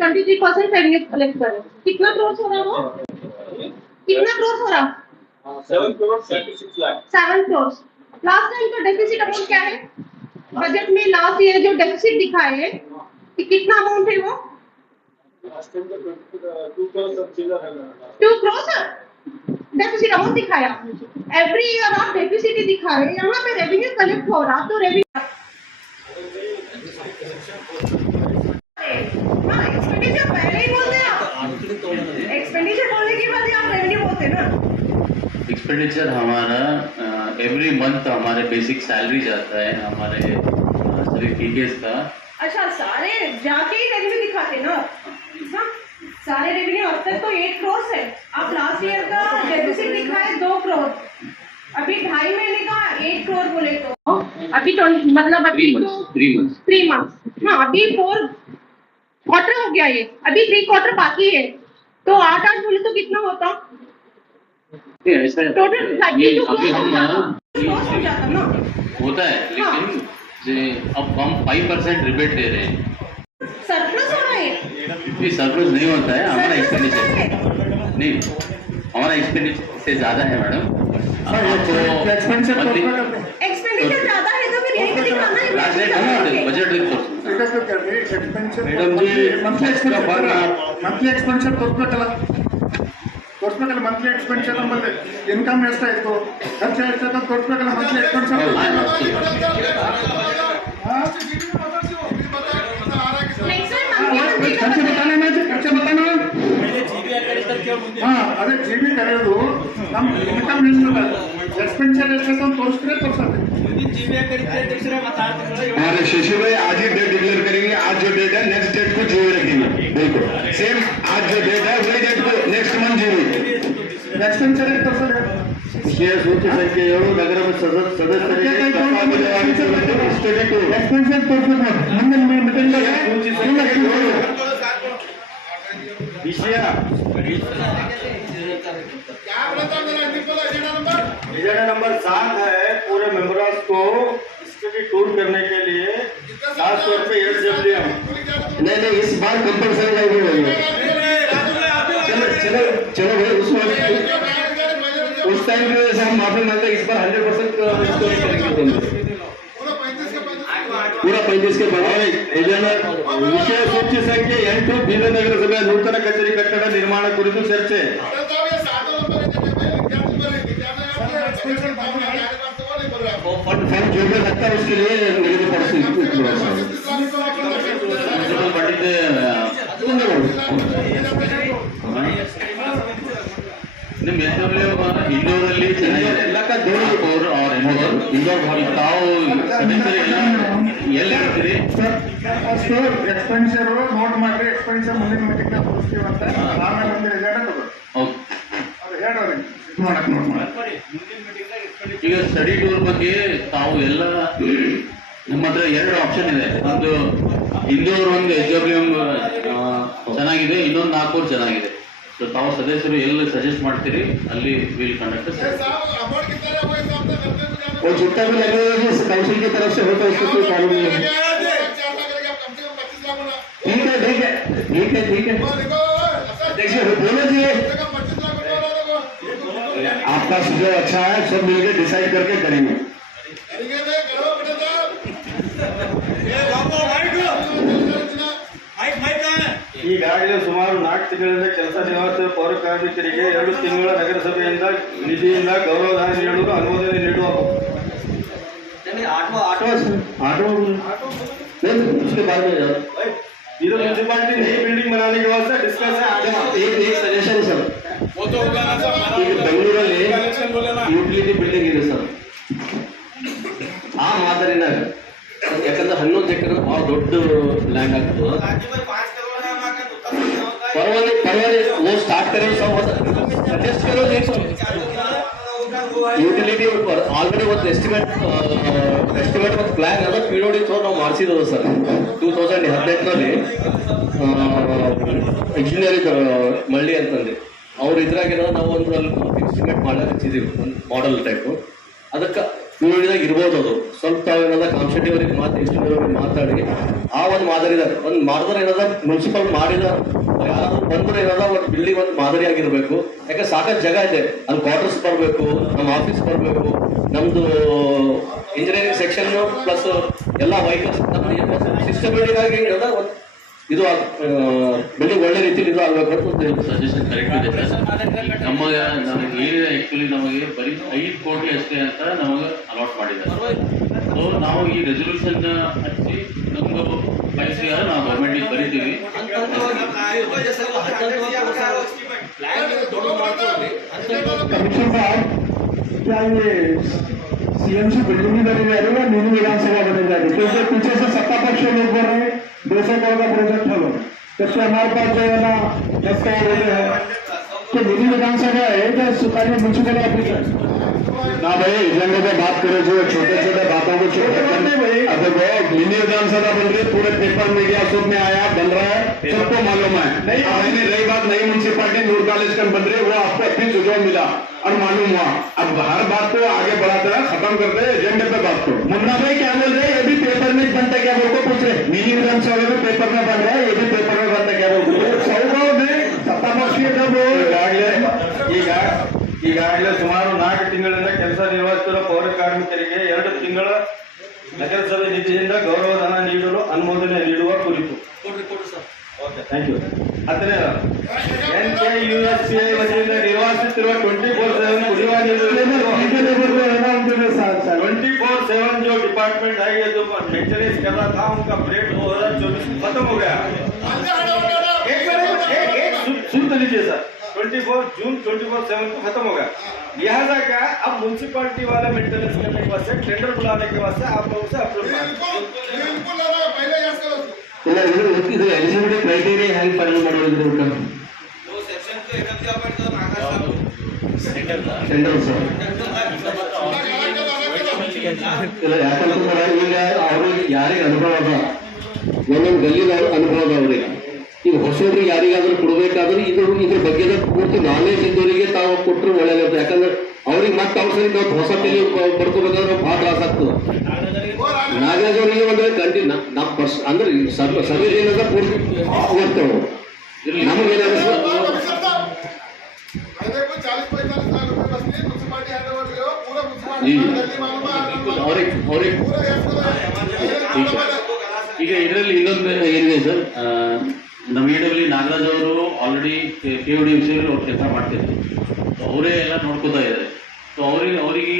23% रेवेन्यू कलेक्ट कर रहे हैं। कितना क्रोर्स हो रहा वो? कितना क्रोर्स हो रहा? 7 crore 36 lakh. 7 crores. Last time का डेफिसिट अमाउंट क्या है? बजट में लास्ट ईयर जो डेफिसिट दिखाए है कि कितना अमाउंट है वो? Last time the 2 crore something है. 2 crores डेफिसिट अमाउंट दिखाया। एवरी ईयर आप डेफिसिट ही दिखा रहे हैं, यहाँ पे रेवेन्यू कलेक्ट हो रहा तो रेवेन्यू एक्सपेंडिचर पहले ही बोलते हैं आप। एक्सपेंडिचर बोलने के बाद ही आप रेवेन्यू बोलते हैं ना। एक्सपेंडिचर हमारा एवरी मंथ हमारे बेसिक सैलरी जाता है, हमारे सभी फीकेस का। अच्छा, सारे जाके ही रेवेन्यू दिखाते ना। हाँ, सारे रेवेन्यू अब तक तो 8 करोड़ है। आप लास्ट ईयर का डेफिसिट दिखाए 2 करोड़, अभी 2.5 महीने का 8 करोड़ बोले तो अभी तो मतलब अभी 3 मंथ्स। हाँ, अभी 4 क्वार्टर हो गया ये, अभी 3 क्वार्टर बाकी है, तो 8 बोले तो कितना होता? टोटल अभी हम हो जाता ना। होता है, लेकिन अब हम 5% रिबेट दे रहे हैं। सरप्लस हो रहा है? ये सरप्लस नहीं होता है, हमारा एक्सपेंडिचर नहीं, हमारा एक्सपेंडिचर से ज्यादा है मैडम। एक्सपेंडिचर ज्यादा है तो फिर यही तो दिखाना है budget madam ji monthly expansion ತೋರಿಸ್ಬೇಕಲ್ಲ ಮಂತ್ಲಿ ಎಕ್ಸ್ಪೆನ್ಷನ್ ನಮ್ಮಲ್ಲಿ ಇನ್ಕಮ್ ಎಷ್ಟಾಯ್ತು, ಖರ್ಚು ಎಷ್ಟಾಯ್ತು ತೋರಿಸ್ಬೇಕಲ್ಲ ಮಂತ್ಲಿ ಎಕ್ಸ್ಪೆನ್ಷನ್। ಖರ್ಚು बताना हाँ अದೇ जीबी ಕರೆಯೋದು ನಮ್ಮ ಇನ್ಕಮ್ ಎಷ್ಟಿದೆ एक्सपेंडिचर ಎಷ್ಟಿದೆ ಅಂತ ತೋರಿಸ್ತಾರೆ अरे शशि भाई आज ही डेट डिक्लेयर करेंगे, आज जो डेट है नेक्स्ट डेट को जीरो रखेंगे, बिल्कुल सेम आज जो डेट है वही डेट को नेक्स्ट मंथ जीरो। एक्सपेंडिचर ಎಷ್ಟು ತೋರಿಸ್ತಾರೆ? ವಿಷಯ ಸೂಚಿ ಸಂಖ್ಯೆ 7 ನಗರದ ಸದಸ್ಯರಿಗೆ एक्सपेंडिचर ತೋರಿಸ್ಬೇಕು ಮುಂದೆ ಮೀಟಿಂಗ್ विषय एजेंडा नंबर 7 है पूरे मेंबर्स को स्टडी टूर करने के लिए खास तौर पे SWM। नहीं इस बार कंपल्सरी रहेगा। चलो चलो भाई उस टाइम पे हम माफी मांगते हैं, इस बार 100% इसको करेंगे पूरा 35 के बाद एजेंडा ವಿಷಯ ಸೂಚಿ ಸಂಖ್ಯೆ 8 ಬೀದರ್ ನಗರಸಭೆ ನೂತನ ಕಚೇರಿ ಕಟ್ಟಡ ನಿರ್ಮಾಣ ಕುರಿತು ಚರ್ಚೆ। फंड जो भी लगता है उसके लिए मेरे इंडोर ताವು ಎಲ್ಲಿ ಹೇಳ್ತೀರಿ ಸರ್? ಎಕ್ಸ್ಪೆಂಡಿಚರ್ ನೋಟ್ ಮಾಡಿ, ಎಕ್ಸ್ಪೆಂಡಿಚರ್ ಮುಂದಿನ ಮೀಟಿಂಗ್ ತೋರಿಸ್ತೀವಿ ಅಂತ ಆಮೇಲೆ ಒಂದು ಎಜೆಂಡಾ ತಗೋರಿ, ಅದು ಹೇಳೋರಿ ನೋಡಕ್ ನೋಟ್ ಮಾಡಿ। ಈಗ ಸ್ಟಡಿ ಟೂರ್ ಬಗ್ಗೆ ತಾವು ಎಲ್ಲ ನಮ್ಮ ಹತ್ರ 2 ಆಪ್ಷನ್ ಇದೆ, ಒಂದು ಇಂದೋರ್ ಒಂದು SWM ಚೆನ್ನಾಗಿದೆ, ಇನ್ನೊಂದು ನಾಗ್ಪುರ್ ಚೆನ್ನಾಗಿದೆ। ಸೊ ತಾವು ಸದಸ್ಯರು ಎಲ್ಲಿ ಸಜೆಸ್ಟ್ ಮಾಡ್ತೀರಿ ಅಲ್ಲಿ ವಿಲ್ ಕಂಡಕ್ಟ್। और जितना भी लगेगा काउंसिल की तरफ से होता है उसको कोई कानून नहीं है। ठीक है ठीक है ठीक है ठीक है देखिए बोलो जी, आपका सुझाव अच्छा है, सब मिलकर डिसाइड करके करेंगे। ಈಗಾಗಲೇ ಸುಮಾರು 4 ತಿಂಗಳಿಂದ ಕೆಲಸ ನಿರ್ವಹಿಸುವ ಪೌರ ಕಾರ್ಮಿಕರಿಗೆ 2 ತಿಂಗಳ ನಗರಸಭೆಯಿಂದ ನಿಧಿಯಿಂದ ಗೌರವಧನ ನೀಡಲು ಅನುಮೋದನೆ ನೀಡುವ ऑटो उसके बाद में इधर म्यूनसिपालिटी नई बिल्डिंग बनाने के वास्ते डिस्कस है। एक सजेशन सर, ಬೆಂಗಳೂರಲ್ಲಿ ಯುಟಿಲಿಟಿ ಬಿಲ್ಡಿಂಗ್ ಇದೆ ಸರ್, ಆ ಮಾದರಿನ ಯಾಕಂದ್ರೆ 11 ಎಕರೆ ಭಾಳ ದೊಡ್ಡ ಲ್ಯಾಂಡ್ ಆಗ್ತದೆ। परवाने वो स्टार्ट करें सब सजेस्ट करो ಯುಟಿಲಿಟಿ ಆಲ್ರೆಡಿ ಒಂದು ಎಸ್ಟಿಮೇಟ್ ಒಂದು ಪ್ಲಾನ್ ಅದ PWD ನಾವು ಮಾಡಿಸಿರೋದು ಸರ್ 2018ನಲ್ಲಿ ಇಂಜಿನಿಯರಿಂಗ್ ಮಳ್ಳಿ ಅಂತಂದು ಅವ್ರು ಇದ್ರಾಗಿರೋ ನಾವು ಒಂದು ಅಲ್ಲಿ ಎಸ್ಟಿಮೇಟ್ ಮಾಡಕ್ಕೆ ಹಚ್ಚಿದ್ದೀವಿ ಒಂದು ಮಾಡೆಲ್ ಟೈಪು, ಅದಕ್ಕೆ ಇವರಿದಾಗ ಇರ್ಬೋದು. ಅದು ಸ್ವಲ್ಪ ತಾವೇನಾದ ಕಾನ್ಸ್ಟಿಟ್ಯೂಟಿವ್ ಅವರಿಗೆ ಎಸ್ಟಿಮೇಟ್ ಮಾತಾಡಿ ಆ ಒಂದು ಮಾದರಿ ಒಂದು ಮಾದರಿ ಏನಾದ ಮುನ್ಸಿಪಲ್ ಮಾಡಿದ ಯಾರಾದ್ರೂ ಬಂದ್ರೆ ಏನಾದ ಒಂದು ಬಿಲ್ಡಿಂಗ್ ಒಂದು ಮಾದರಿ ಆಗಿರ್ಬೇಕು. ಯಾಕೆ ಸಾಕಷ್ಟು ಜಾಗ ಇದೆ, ಅಲ್ಲಿ ಕ್ವಾರ್ಟರ್ಸ್ ಬರಬೇಕು, ನಮ್ಮ ಆಫೀಸ್ ಬರಬೇಕು, ನಮ್ದು ಇಂಜಿನಿಯರಿಂಗ್ ಸೆಕ್ಷನ್ ಪ್ಲಸ್ ಎಲ್ಲ ವೆಹಿಕಲ್ಸ್ ಸಿಸ್ಟಮೆಟಿಕ್ ಆಗಿ ಇದು ಬಿಲ್ಡಿಂಗ್ ಒಳ್ಳೆ ರೀತಿಯಲ್ಲಿ ಇದು ಆಗ್ಬೇಕು ಅಂತ ಸಜೆಷನ್ ಕರೆಕ್ಟ್ ಇದೆ ಸರ್. ನಮಗೆ ಏನಿದೆ ಆ್ಯಕ್ಚುಲಿ ನಮಗೆ ಬರೀ 5 ಕೋಟಿ ಅಷ್ಟೇ ಅಂತ ನಮಗೆ ಅಲಾಟ್ ಮಾಡಿದ್ದಾರೆ. ಸೊ ನಾವು ಈ ರೆಸಲ್ಯೂಷನ್ ಹಚ್ಚಿ ನಮ್ಗೆ ಕಳಿಸಿ ನಾವು ಗೌರ್ಮೆಂಟಿಗೆ ಬರೀತೀವಿ. कमिश्नर साहब, क्या ये सीएमसी बिल्डिंग भी बनी जा रही है, मिनी विधानसभा बनी जा रही है? क्योंकि पीछे से सत्ता पक्ष लोग बोल रहे हैं 200 करोड़ का प्रोजेक्ट है, जबकि हमारे पास जो है ना 10 करोड़ रुपए है, तो मिनी विधानसभा है क्या सरकारी म्यूनसिपल ऑफिस? ना भाई एजेंडे पे बात करो, जो छोटे छोटे बातों को छोटे करने भाई। अब देखो मिनी विधानसभा बन रही, पूरे पेपर मीडिया सब में आया, बन रहा है, सबको मालूम है। नहीं मैंने रही बात नई म्यूनसिपालिटी नूर कॉलेज का बन रही, वो आपको अच्छी सुझाव मिला और मालूम हुआ। अब हर बात को आगे बढ़ाते हैं, खत्म करते हैं, एजेंडे पे बात करो। मुन्ना भाई क्या बोल रहे हैं? ये भी पेपर में बनता क्या बोलते पूछ रहे? मिनी विधानसभा में पेपर में बन रहा है, ये भी पेपर में बनता क्या बोलते? सौगाव में सत्ता पक्षीय ಈಗಾಗಲೇ ಸುಮಾರು 4 ತಿಂಗಳಿಂದ ಕೆಲಸ ನಿರ್ವಹಿಸುತ್ತಿರುವ ಪೌರ ಕಾರ್ಮಿಕರಿಗೆ 2 ತಿಂಗಳ ನಗರಸಭೆ ನಿಧಿಯಿಂದ ಗೌರವಧನ ನೀಡಲು ಅನುಮೋದನೆ ನೀಡುವ ಕುರಿತು. Okay, thank you. 10ನೇ NKUSPI ವತಿಯಿಂದ ನಿರ್ವಹಿಸುತ್ತಿರುವ 24/7 ಕುಡಿಯುವ ನೀರು 24/7 जो डिपार्टमेंट है ये जो मेंटेनेंस कर रहा था उनका पीरियड 2024 में खत्म हो गया. एक सुन तो लीजिए सर, 24 जून 24/7 को खत्म हो गया. लिहाजा क्या अब म्यूनसिपालिटी वाला मेंटेनेंस करने के वास्ते टेंडर बुलाने के वास्ते आप लोगों से अप्रूव ಇದು ಎಲಿಜಿಬಿಲಿಟಿ ಕ್ರೈಟೀರಿಯಾ ಹೆಂಗೆ ಫೈನಲ್ ಮಾಡೋದು? ಸೆಂಟ್ರಲ್ ಸರ್ ಇಲ್ಲ, ಯಾಕಂತಂದ್ರೆ ಈಗ ಅವ್ರಿಗೆ ಯಾರಿಗೆ ಅನುಭವ ಅದ, ಒಂದೊಂದು ಗಲ್ಲಿದ ಅನುಭವ ಅದ ಅವ್ರಿಗೆ. ಈಗ ಹೊಸಬ್ರಿಗೆ ಯಾರಿಗಾದ್ರೂ ಕೊಡ್ಬೇಕಾದ್ರೆ ಇದ್ರ ಬಗ್ಗೆ ಪೂರ್ತಿ ನಾಲೆಜ್ ಇದ್ದವರಿಗೆ ತಾವು ಕೊಟ್ಟರು ಒಳ್ಳೆಯದು. ಯಾಕಂದ್ರೆ ಅವ್ರಿಗೆ ಮತ್ತೆ ಅವ್ರ ಸರಿ ನಾವು ಹೊಸ ತಲೆ ಬರ್ಕೋಬೇಕಾದ್ರೆ ಭಾಳ ತ್ರಾಸ ಆಗ್ತದೆ. ನಾಗರಾಜ್ ಅವರಿಗೆ ಒಂದು ಕಂಟಿನ್ಯೂ ನಮ್ಮ ಅಂದ್ರೆ ಸರ್ವೆ ಏನದ ಪೂರ್ತಿ ಓದ್ತೇವೆ. ನಮಗೇನಾದ್ರು ಈಗ ಇದರಲ್ಲಿ ಇನ್ನೊಂದು ಏನಿದೆ ಸರ್, ನಮ್ಮ AW ನಾಗರಾಜ್ ಅವರು ಆಲ್ರೆಡಿ KOD ವಿಷಯದಲ್ಲಿ ಅವ್ರು ಕೆಲಸ ಮಾಡ್ತಿದ್ರು, ಅವರೇ ಎಲ್ಲ ನೋಡ್ಕೋತಾ ಇದ್ದಾರೆ. तो ಅವರಿಗೆ ಈ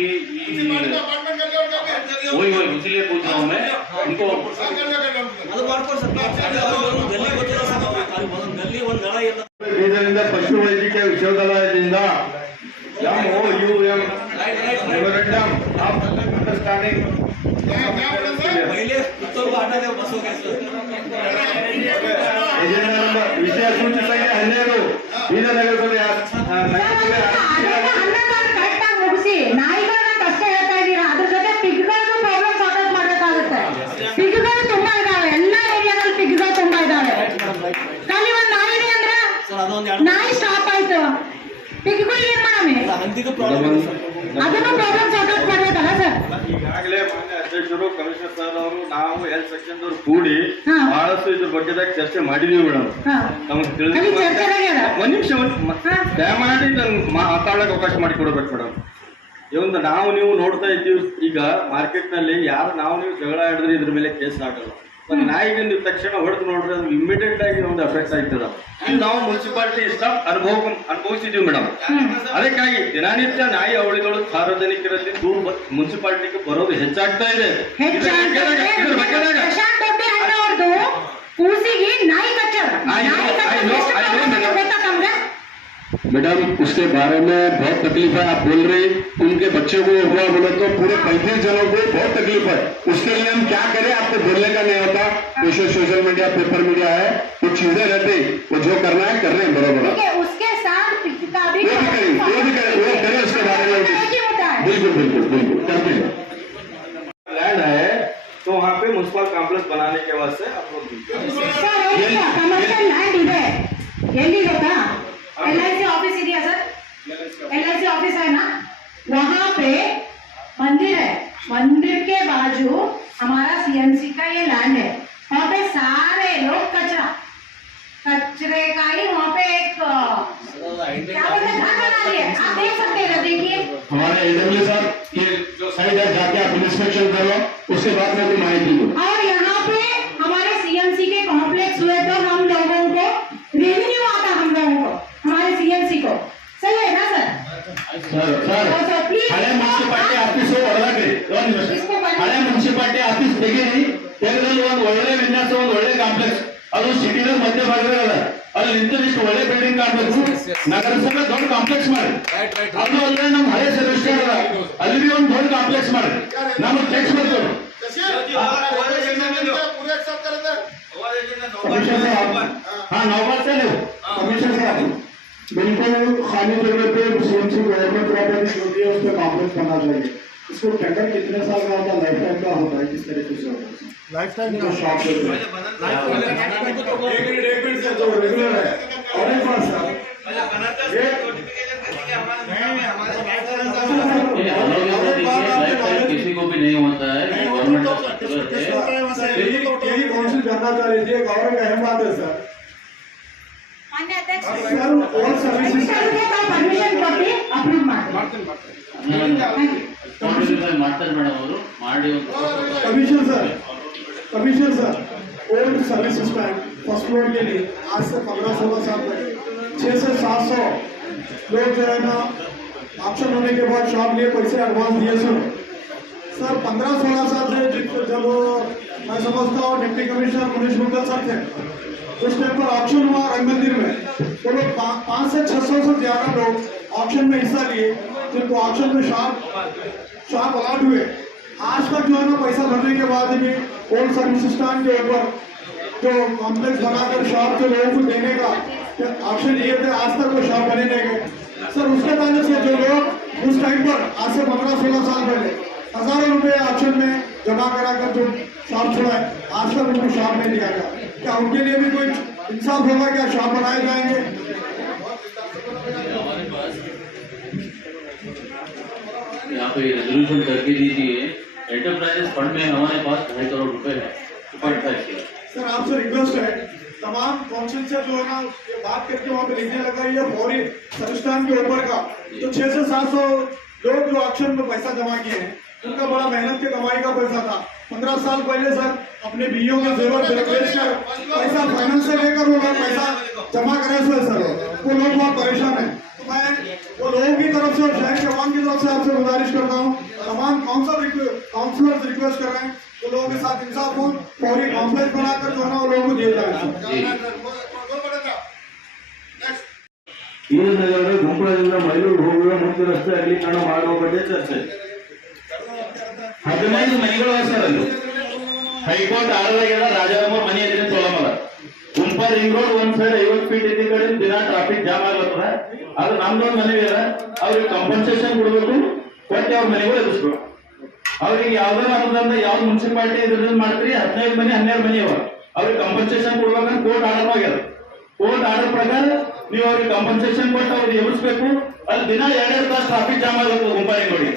वही इसीलिए पूछ रहा हूँ मैं इनको ಬೀದರ್ನಿಂದ ಪಶು ವೈದ್ಯಕೀಯ ವಿಶ್ವವಿದ್ಯಾಲಯದಿಂದ MOUM ಮೆಮೊರಂಡಮ್ ಆಫ್ ಅಂಡರ್ಸ್ಟ್ಯಾಂಡಿಂಗ್ ವಿಷಯ ಸೂಚಿ ಸಂಖ್ಯೆ 12 ಬೀದರ್ ನಗರಸಭೆ ಮುಗಿಸಿ ನಾಯಿಗಳನ್ನ ಕಷ್ಟ ಹೇಳ್ತಾ ಇದ್ದೀರಾ, ಅದ್ರ ಜೊತೆ ಪಿಗ್ಗಳದ್ದು ಪ್ರಾಬ್ಲಮ್ ಸಾರ್ಟ್ ಔಟ್ ಮಾಡಬೇಕಾಗುತ್ತೆ. ಪಿಗ್ಗಳು ತುಂಬಾ ಇದಾವೆ, ಎಲ್ಲ ಏರಿಯಾದಲ್ಲಿ ಪಿಗ್ಗಳು ತುಂಬಾ ಇದಾವೆ. ಖಾಲಿ ಒಂದ್ ನಾಯಿ ಇದೆ ಅಂದ್ರೆ ನಾಯಿ ಸ್ಟಾಪ್ ಆಯ್ತು, ಪಿಗ್ಗಳು ಏನ್ ಮಾಡಮೆ? ಅದನ್ನು ಪ್ರಾಬ್ಲಮ್ ಸಾರ್ಟ್ ಔಟ್ ಮಾಡ್ಬೇಕಲ್ಲ ಸರ್. ಈಗಾಗಲೇ ಮಾನ್ಯ ಅಧ್ಯಕ್ಷರು ಕಮಿಷನರ್ ಸರ್ ಅವರು ನಾವು ಹೆಲ್ತ್ ಸೆಕ್ಷನ್ ದವ್ರು ಕೂಡಿ ಬಹಳಷ್ಟು ಇದ್ರ ಬಗ್ಗೆ ಚರ್ಚೆ ಮಾಡಿದೀವಿ ಮೇಡಮ್. ನಮ್ಗೆ ತಿಳಿದ ಒಂದ್ ನಿಮಿಷ ದಯಮಾಡಿ ನಂಗೆ ಮಾತಾಡಕ್ಕೆ ಅವಕಾಶ ಮಾಡಿಕೊಡ್ಬೇಕು ಮೇಡಮ್. ಒಂದು ನಾವು ನೀವು ನೋಡ್ತಾ ಇದ್ದೀವಿ, ಈಗ ಮಾರ್ಕೆಟ್ ನಲ್ಲಿ ಯಾರು ನಾವು ನೀವು ಜಗಳ ಆಡಿದ್ರೆ ಇದ್ರ ಮೇಲೆ ಕೇಸ್ ಆಗಲ್ಲ. ಒಂದು ನಾಯಿಗೆ ನೀವು ತಕ್ಷಣ ಹೊಡೆದು ನೋಡ್ರೆ ಅದು ಇಮಿಡಿಯೇಟ್ ಆಗಿ ಒಂದು ಎಫೆಕ್ಟ್ ಆಗ್ತದ. ಇದು ನಾವು ಮುನ್ಸಿಪಾಲಿಟಿ ಸ್ಟಾಫ್ ಅನುಭವಿಸಿದೀವಿ ಮೇಡಮ್. ಅದಕ್ಕಾಗಿ ದಿನನಿತ್ಯ ನಾಯಿ ಅವಳಿಗಳು ಸಾರ್ವಜನಿಕರಲ್ಲಿ ದೂರ ಮುನ್ಸಿಪಾಲಿಟಿಗೆ ಬರೋದು ಹೆಚ್ಚಾಗ್ತಾ ಇದೆ. मैडम उसके बारे में बहुत तकलीफ है. आप बोल रहे उनके बच्चे को हुआ बोले तो पूरे 35 जनों को बहुत तकलीफ है. उसके लिए हम क्या करें? आपको बोलने का नहीं होता. सोशल मीडिया पेपर मीडिया है, कुछ चीजें रहती, वो जो करना है कर रहे हैं बराबर. उसके साथ वो भी करें उसके बारे में. बिल्कुल बिल्कुल बिल्कुल करते हैं. लैंड है तो वहाँ पे म्यूनसिपल कॉम्प्लेक्स बनाने के वास्ते आप लोग कमर्शियल लैंड ಇದೆ ಎಲ್ಲಿ ಗೊತ್ತಾ? LIC ऑफिस ಇದೆಯಾ सर? LIC ऑफिस है ना, वहाँ पे मंदिर है, बाजू हमारा सीएमसी का ये लैंड है, वहाँ पे सारे लोग कचरे का ही वहाँ पे एक क्या बोलते हैं घर बना दिए। आप देख सकते हैं ना, देखिए हमारे एडब्ल्यू साहब ये जो साइड है जाके आप इंस्पेक्शन करो, उसके बाद में कोई माहिती दो। और यहाँ पे हमारे सीएमसी के कॉम्प्लेक्स हुए तो हम लोगों को रेवेन्यू आता, हम लोगों को हमारे सीएमसी को, सही है ना सर? सर हಳೆ ಮುನ್ಸಿಪಾಲಿಟಿ ಆಫೀಸ್ ಒಳಗೆ ಹಳೆ ಮುನ್ಸಿಪಾಲಿಟಿ ಆಫೀಸ್ ತೆಗೀರಿ, ತೆಗೆದಲ್ಲಿ ಒಂದು ಒಳ್ಳೆ ವಿನ್ಯಾಸ, ಒಂದು ಒಳ್ಳೆ ಕಾಂಪ್ಲೆಕ್ಸ್, ಅದು ಸಿಟಿನ ಮಧ್ಯ ಭಾಗದಾಗ ಅಲ್ಲಿ ನಿಂತಿಷ್ಟು ಒಳ್ಳೆ ಬಿಲ್ಡಿಂಗ್ ಕಾಣಬೇಕು. ನಗರಸಭೆ ದೊಡ್ಡ ಕಾಂಪ್ಲೆಕ್ಸ್ ಮಾಡಿ, ಅದು ಅಲ್ಲದೆ ನಮ್ಮ ಹಳೆ ಸದಸ್ಯರ ಅಲ್ಲಿ ಒಂದು ದೊಡ್ಡ ಕಾಂಪ್ಲೆಕ್ಸ್ ಮಾಡಿ ನಮಗೆ ಟ್ಯಾಕ್ಸ್ ಬರ್ತದೆ. कमिश्नर साहब, हाँ नौबत से लो कमिश्नर साहब, बिल्कुल खाली जगह पे सीएमसी गवर्नमेंट प्रॉपर्टी जो भी है उस पर कॉम्प्लेक्स बनना चाहिए। इसको टेंडर कितने साल का होता है, लाइफ टाइम का होता है, किस तरीके से होता है? लाइफ टाइम का शॉप एक मिनट से जो रेगुलर है और एक बात सर किसी को भी नहीं होता है, गवर्नमेंट यही काउंसिल करना चाह रही थी, गवर्नमेंट का अहम बात है सर। परमिशन ಕೊಟ್ಟು ಅಪ್ರೂವ್ ಮಾಡಿ ಮಾಡ್ತಾರೆ ಮೇಡಮ್ ಅವರು ಮಾಡಿ. Commissioner sir old service stand first floor के लिए आज से 15-16 साल पहले 600 से 700 लोग जो है ना ऑप्शन होने के बाद शॉप लिए पैसे एडवांस दिए सर 15-16 साल से जब मैं समझता हूँ deputy commissioner Manish Gupta sir थे, उस टाइम पर ऑप्शन हुआ रंग मंदिर में, तो लोग 500 से 600 से ज्यादा लोग ऑप्शन में हिस्सा लिए, जिनको ऑप्शन में शॉप अलॉट हुए। आज तक जो है ना पैसा भरने के बाद भी ओल्ड सर्विस स्टैंड के ऊपर जो कॉम्प्लेक्स बनाकर शॉप के लोगों को देने का ऑप्शन दिए थे, आज तक वो शॉप बने नहीं गए सर। उसके पहले से जो लोग उस टाइम पर आज से 15-16 साल पहले हजारों रुपए ऑप्शन में जमा कराकर जो शॉप छुड़ाए, आज तक उनको शॉप नहीं दिया गया। क्या उनके लिए भी कोई इंसाफ होगा? क्या शॉप बनाए जाएंगे? यहाँ पे रेजोल्यूशन करके दीजिए। एंटरप्राइजेस फंड में हमारे पास 2.5 करोड़ रुपए है। सर आपसे रिक्वेस्ट है, तमाम काउंसिल से जो है ना ये बात करके वहाँ पे लिखने लगा ये फौरी संस्थान के ऊपर का जो 600 से 700 लोग जो ऑक्शन में पैसा जमा किए हैं, उनका बड़ा मेहनत के कमाई का पैसा था। 15 साल पहले सर अपने बीओ का जेवर बेच कर पैसा फाइनेंस से लेकर वो लोग पैसा जमा करे सर, वो लोग बहुत परेशान है। तो मैं वो लोगों की तरफ से और शहर के अवाम की तरफ से आपसे गुजारिश करता हूँ, तमाम काउंसलर्स रिक्वेस्ट कर रहे हैं तो लोगों के साथ इंसाफ हो, फौरी कॉम्प्लेक्स बनाकर जो है ना वो लोगों को दिए जाए। ಈ ನಗರದ ಗುಂಪಳದಿಂದ ಮೈಲೂರು ಹೋಗುವ ಮುಖ್ಯ ರಸ್ತೆ ಅಗಲೀಕರಣ ಮಾಡುವ ಬಗ್ಗೆ ಚರ್ಚೆ. 15 ಮನೆಗಳು ಸರ್ ಅಲ್ಲಿ ಹೈಕೋರ್ಟ್ ಆರ್ಡರ್ ರಾಜಾರಾಮ ಮನೆ ಎದುರು ತೊಳಮಲ್ಲ ಗುಂಪ ರಿಂಗ್ ರೋಡ್ ಒಂದ್ ಸೈಡ್ 50 ಫೀಟ್ ಇದ್ದ ಕಡೆ ದಿನ ಟ್ರಾಫಿಕ್ ಜಾಮ್ ಆಗ್ಲತ್ತದ. ಅದು ನಮ್ದೊಂದು ಮನೆ ಇದೆ, ಅವ್ರಿಗೆ ಕಂಪನ್ಸೇಷನ್ ಕೊಡ್ಬೇಕು, ಕೊಟ್ಟು ಅವ್ರ ಮನೆಗಳು ಎದುರಿಸ್ಬೇಕು. ಅವ್ರಿಗೆ ಯಾವ್ದಾರ ಅನುದಾನ ಯಾವ್ದು ಮುನ್ಸಿಪಾಲಿಟಿ ಇದ್ರದ್ದು ಮಾಡ್ತೀರಿ 15 ಮನೆ 12 ಮನೆ ಅವ, ಅವ್ರಿಗೆ ಕಂಪನ್ಸೇಷನ್ ಕೊಡ್ಬೇಕಂತ ಕೋರ್ಟ್ ಆರ್ಡರ್ ಆಗ್ಯದ. ಕೋರ್ಟ್ ಆರ್ಡರ್ ಪ್ರಕಾರ ನೀವು ಅವ್ರಿಗೆ ಕಂಪನ್ಸೇಷನ್ ಕೊಟ್ಟು ಅವ್ರಿಗೆ ಎದುರಿಸ್ಬೇಕು. ಅಲ್ಲಿ ದಿನ 2 ತಾಸು ಟ್ರಾಫಿಕ್ ಜಾಮ್ ಆಗುತ್ತೆ ಗುಂಪ ರಿಂಗ್ ರೋಡ್.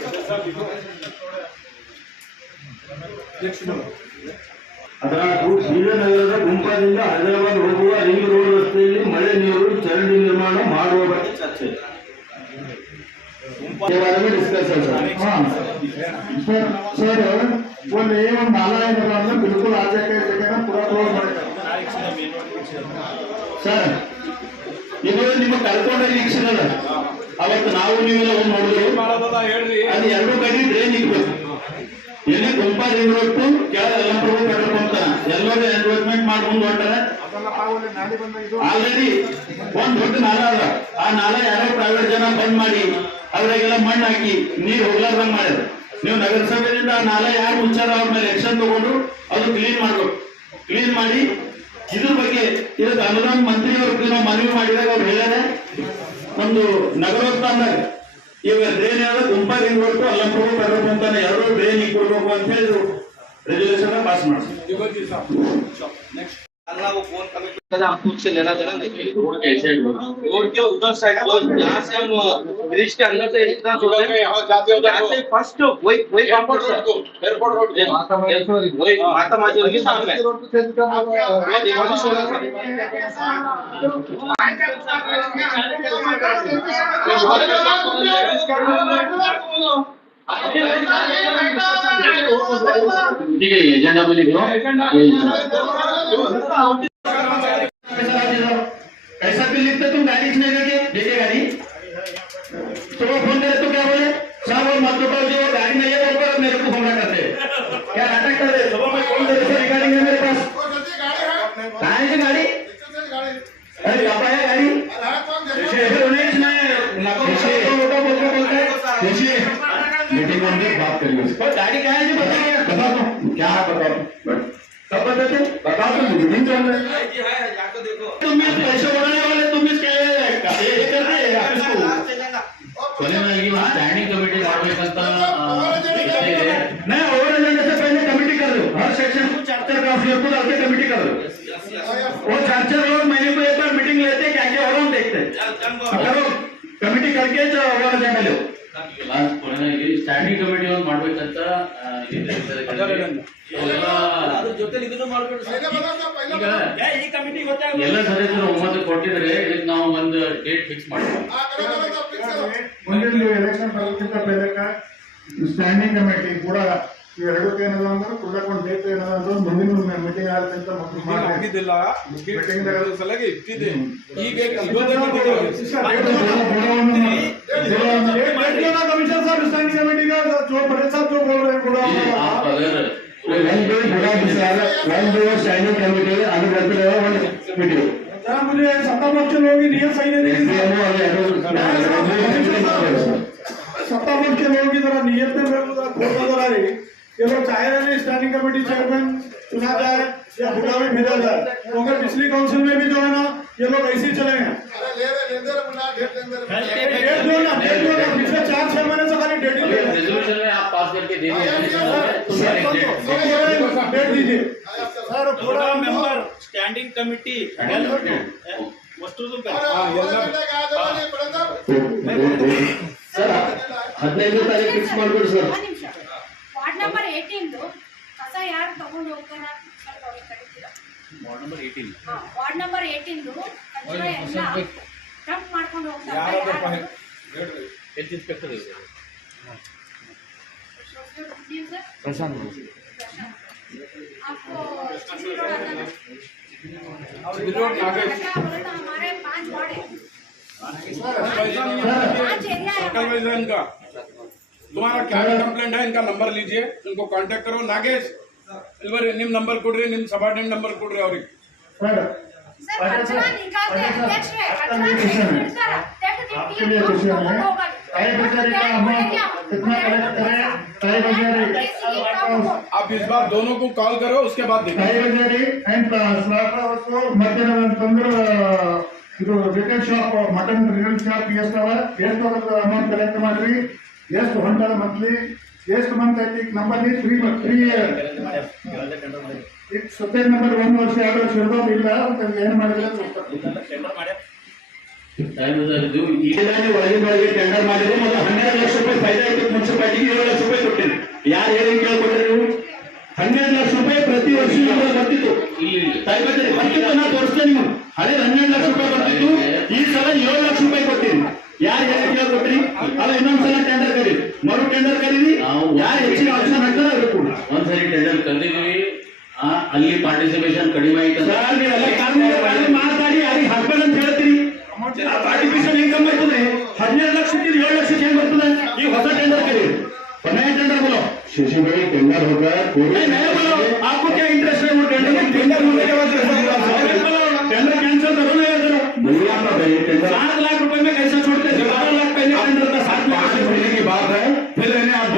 ಬೀರನಗರದ ಗುಂಪದಿಂದ ಹೈದರಾಬಾದ್ ಹೋಗುವ ರಿಂಗ್ ರೋಡ್ ರಸ್ತೆಯಲ್ಲಿ ಮಳೆ ನೀರು ಚರಂಡಿ ನಿರ್ಮಾಣ ಮಾಡುವ ಬಗ್ಗೆ ಚರ್ಚೆ. डिस्कस है सर। हाँ सर वो नहीं नाला है बिल्कुल आ जाए जगह ना पूरा क्लोज ಸರ್ ಇದು ನಿಮ್ಮ ಕರ್ಕೊಂಡು ಇಕ್ಷನ್ ಅದ ಅವತ್ತು ನಾವು ನೀವೆಲ್ಲ ಹೋಗಿ ನೋಡಿದ್ವಿ. ಅದು 2 ಕಡೆ ಡ್ರೈನ್ ಇರ್ಬೇಕು. ಎಲ್ಲಿ ಗುಂಪ ರಿಂಗ್ ರೋಡ್ ಕೆಳಗೆ ಯಲ್ಲಂಪುರ ಪೆಟ್ರೋಲ್ ಪಂಪ್ ಎಲ್ಲರೂ ಎನ್ರೋಚ್ಮೆಂಟ್ ಮಾಡ್ಕೊಂಡು ಹೊಂಟಾರೆ. ಆಲ್ರೆಡಿ ಒಂದ್ ದೊಡ್ಡ ನಾಲ ಅದ, ಆ ನಾಲ ಯಾರೋ ಪ್ರೈವೇಟ್ ಜನ ಬಂದ್ ಮಾಡಿ ಅವ್ರಿಗೆಲ್ಲ ಮಣ್ಣು ಹಾಕಿ ನೀರು ಹೋಗ್ಲಾರ್ದಂಗ್ ಮಾಡ್ಯಾರ. ನೀವು ನಗರಸಭೆಯಿಂದ ಆ ನಾಲ ಯಾರು ಮುಚ್ಚಾರ ಅವ್ರ ಮೇಲೆ ಆಕ್ಷನ್ ತಗೊಂಡು ಅದು ಕ್ಲೀನ್ ಮಾಡ್ಬೇಕು. ಕ್ಲೀನ್ ಮಾಡಿ ಇದ್ರ ಬಗ್ಗೆ ಇದಕ್ಕೆ ಅನುದಾನ ಮಂತ್ರಿ ಅವ್ರಿಗೆ ನಾವು ಮನವಿ ಮಾಡಿದಾಗ ಅವ್ರು ಹೇಳ್ಯಾರ ಒಂದು ನಗರೋತ್ಥಾನದಾಗ ಇವಾಗ ಡ್ರೈನ್ ಯಾವ್ದು ಗುಂಪ ರಿಂಗ್ ರೋಡ್ ಅಲ್ಲಂಪುರ ಪೆಟ್ರೋಲ್ ಪಂಪ್ ಎರಡು ಡ್ರೈನ್ ಕೊಡ್ಬೇಕು ಅಂತ ಹೇಳಿ रेजोल्यूशन पास आपको उससे लेना देना नहीं, रोड कैसे रोड के उधर साइड जहाँ से हम ब्रिज के अंदर से इतना जाते फर्स्ट वही कॉम्पाउंड एयरपोर्ट रोड वही माता माजी के सामने ठीक है एजेंडा में लिखो ऐसा बिल लिखते तुम गाड़ी नहीं लेके देखे गाड़ी तो वो फोन करे तो क्या बोले साहब और मत बताओ जो गाड़ी नहीं है वो ऊपर मेरे को फोन करते क्या नाटक कर रहे सुबह में फोन करे रिगार्डिंग है मेरे पास कहाँ है गाड़ी अरे पापा है गाड़ी मीटिंग में बात करिए गाड़ी क्या है जी बताइए बता दो क्या है बताओ कब बताते बताओ तो मीटिंग चल रही है तुम भी पैसे उड़ाने वाले तुम भी क्या ये कर रहे हैं ऑफिस को स्टैंडिंग कमिटी ಮಾಡಬೇಕಂತ नहीं ओवर एजेंडा से पहले कमेटी कर लो हर सेक्शन को 4-4 काफियों को डाल के कमेटी कर लो वो 4-4 लोग महीने को एक बार मीटिंग लेते क्या क्या हो रहा है देखते करो कमेटी करके जो ओवर एजेंडा लो ಸ್ಟ್ಯಾಂಡಿಂಗ್ ಕಮಿಟಿ ಒಂದು ಮಾಡ್ಬೇಕಂತ ಎಲ್ಲ ಸದಸ್ಯರು ಒಮ್ಮತ ಕೊಟ್ಟಿದ್ರೆ ಇದಕ್ಕೆ ನಾವು ಒಂದು ಡೇಟ್ ಫಿಕ್ಸ್ ಮಾಡ್ತೀವಿ ಮುಂದಿನ ಎಲೆಕ್ಷನ್ ಬರೋದಕ್ಕಿಂತ ಪहले ಸ್ಟ್ಯಾಂಡಿಂಗ್ ಕಮಿಟಿ ಕೂಡ ಇವೆರಡಕ್ಕೆ ಏನದ ಅಂದ್ರೆ ಕೊಡಕೊಂಡು ಡೇಟ್ ಏನದ ಅಂದ್ರೆ ಮುಂದಿನ ಮೀಟಿಂಗ್ ಆಗತ್ತಂತ ಆಗಿದ್ದಿಲ್ಲ ಮೀಟಿಂಗ್ ಸಲಗೆ ಇಟ್ಟಿದೆ ಈಗ कमिश्नर साहब स्टैंडिंग कमेटी का जो बड़े साहब जो बोल रहे हैं पूरा स्टैंडिंग कमेटी आगे बढ़ते रहे मीटिंग मुझे सत्ता पक्ष के लोग नियत सही नहीं सत्ता पक्ष के लोगों की तरह नियत में खोल नजर आ रही ये लोग चाह रहे हैं स्टैंडिंग कमेटी चेयरमैन चुना जाए या बुला में भेजा जाए तो अगर पिछली काउंसिल में भी जो है ना ये लोग ऐसे ही चलेंगे पिछले 4-6 महीने से खाली डेट रेजोल्यूशन में आप पास करके दे डेट दीजिए सर पूरा मेंबर स्टैंडिंग कमिटी वस्तु ಸರ್ 15 ತಾರೀಕು ಫಿಕ್ಸ್ ಮಾಡ್ಬಿಡಿ ಸರ್ ವಾರ್ಡ್ ನಂಬರ್ 18 ಕಸ ಯಾರು ತಗೊಂಡು ಹೋಗ್ತಾರ ವಾರ್ಡ್ ನಂಬರ್ 18 ವಾರ್ಡ್ ನಂಬರ್ 18 ಕಚರ ಎಲ್ಲ ಡಂಪ್ ಮಾಡ್ಕೊಂಡು ಹೋಗ್ತಾರೆ ಹೆಲ್ತ್ ಇನ್ಸ್ಪೆಕ್ಟರ್ प्रशांत आपको हमारे 5 वार्ड है सर्कल वाइज है इनका तुम्हारा क्या कंप्लेंट है इनका नंबर लीजिए इनको कांटेक्ट करो नागेश इल्वर निम नंबर कोड्री निम सबॉर्डिनेट नंबर कोड्री ಅವ್ರಿಗೆ सर कचरा निकालते अध्यक्ष है कचरा नहीं निकलता आपके लिए खुशी है 2,500 का अमाउंट कितना कलेक्ट करें 2,500 आप इस बार दोनों को कॉल करो उसके बाद देखो 2,500 एंड स्लाटर वस्तु मध्याह्ನ ತಂದ್ರೆ ಇದು retail shop mutton retail shop ಎಷ್ಟು ಅಮೌಂಟ್ ಕಲೆಕ್ಟ್ ಮಾಡ್ರಿ ಎಷ್ಟು ಹೊಂಟದ ಮಂತ್ಲಿ ಎಷ್ಟು ಮಂತ್ ಐತಿ ನಂಬರ್ ಫ್ರೀ ಈಗ ಸತ್ಯ ನಂಬರ್ 1 ವರ್ಷ 2 ವರ್ಷ ಇರೋದು ಇಲ್ಲ ಏನು ಮಾಡಿದ್ರೆ ಒಳಗೆ ಟೆಂಡರ್ ಮಾಡಿದ್ರೆ ಮೊದಲು 12 ಲಕ್ಷ ರೂಪಾಯಿ ಫೈದಾ ಇತ್ತು ಮುನ್ಸಿಪಾಲಿಟಿಗೆ 7 ಲಕ್ಷ ರೂಪಾಯಿ ಕೊಟ್ಟಿರಿ ಯಾರು ಹೇಳಿ ಕೇಳ್ಕೊಟ್ರಿ ನೀವು 12 ಲಕ್ಷ ರೂಪಾಯಿ ಪ್ರತಿ ವರ್ಷ ಬರ್ತಿತ್ತು ಬರ್ತಿತ್ತು ತೋರಿಸ್ತೇನೆ ನೀವು ಹಳೆ 12 ಲಕ್ಷ ರೂಪಾಯಿ ಬರ್ತಿತ್ತು ಈ ಸಲ 7 ಲಕ್ಷ ರೂಪಾಯಿ ಕೊಟ್ಟಿರಿ ಯಾರು ಹೇಳಿ ಕೇಳ್ಕೊಟ್ರಿ ಅಲ್ಲ ಇನ್ನೊಂದ್ಸಲ ಟೆಂಡರ್ ಕರೀರಿ ಮರು ಟೆಂಡರ್ ಕರೀರಿ ಯಾರು ಹೆಚ್ಚಿನ ಆಪ್ಷನ್ ಹಾಕ್ತಾರೆ ಅದಕ್ಕೂ ಒಂದ್ಸರಿ ಟೆಂಡರ್ ಕರೆದಿದ್ವಿ ಅಲ್ಲಿ ಪಾರ್ಟಿಸಿಪೇಷನ್ ಕಡಿಮೆ ಆಯ್ತು ಮಾತಾಡಿ ಯಾರಿಗೆ ಹಾಕ್ಬೇಡ ಅಂತ ಹೇಳ್ತೀರಿ ಆರ್ಟಿಫಿಷಿಯಲ್ ಇನ್ಕಮ್ ಬರ್ತದೆ 12 ಲಕ್ಷಕ್ಕೆ 7 ಲಕ್ಷಕ್ಕೆ ಹೆಂಗ್ ಬರ್ತದೆ ಈಗ ಹೊಸ ಟೆಂಡರ್ ಕರೀರಿ नया टेंडर बोलो शशि भाई टेंडर होगा नया बोलो आपको क्या इंटरेस्ट है वो टेंडर होने के बाद टेंडर कैंसिल करो ना करो 7 लाख रुपए में कैसे छोड़ते 12 लाख पहले टेंडर था 7 लाख पहले की बात है फिर रहने आप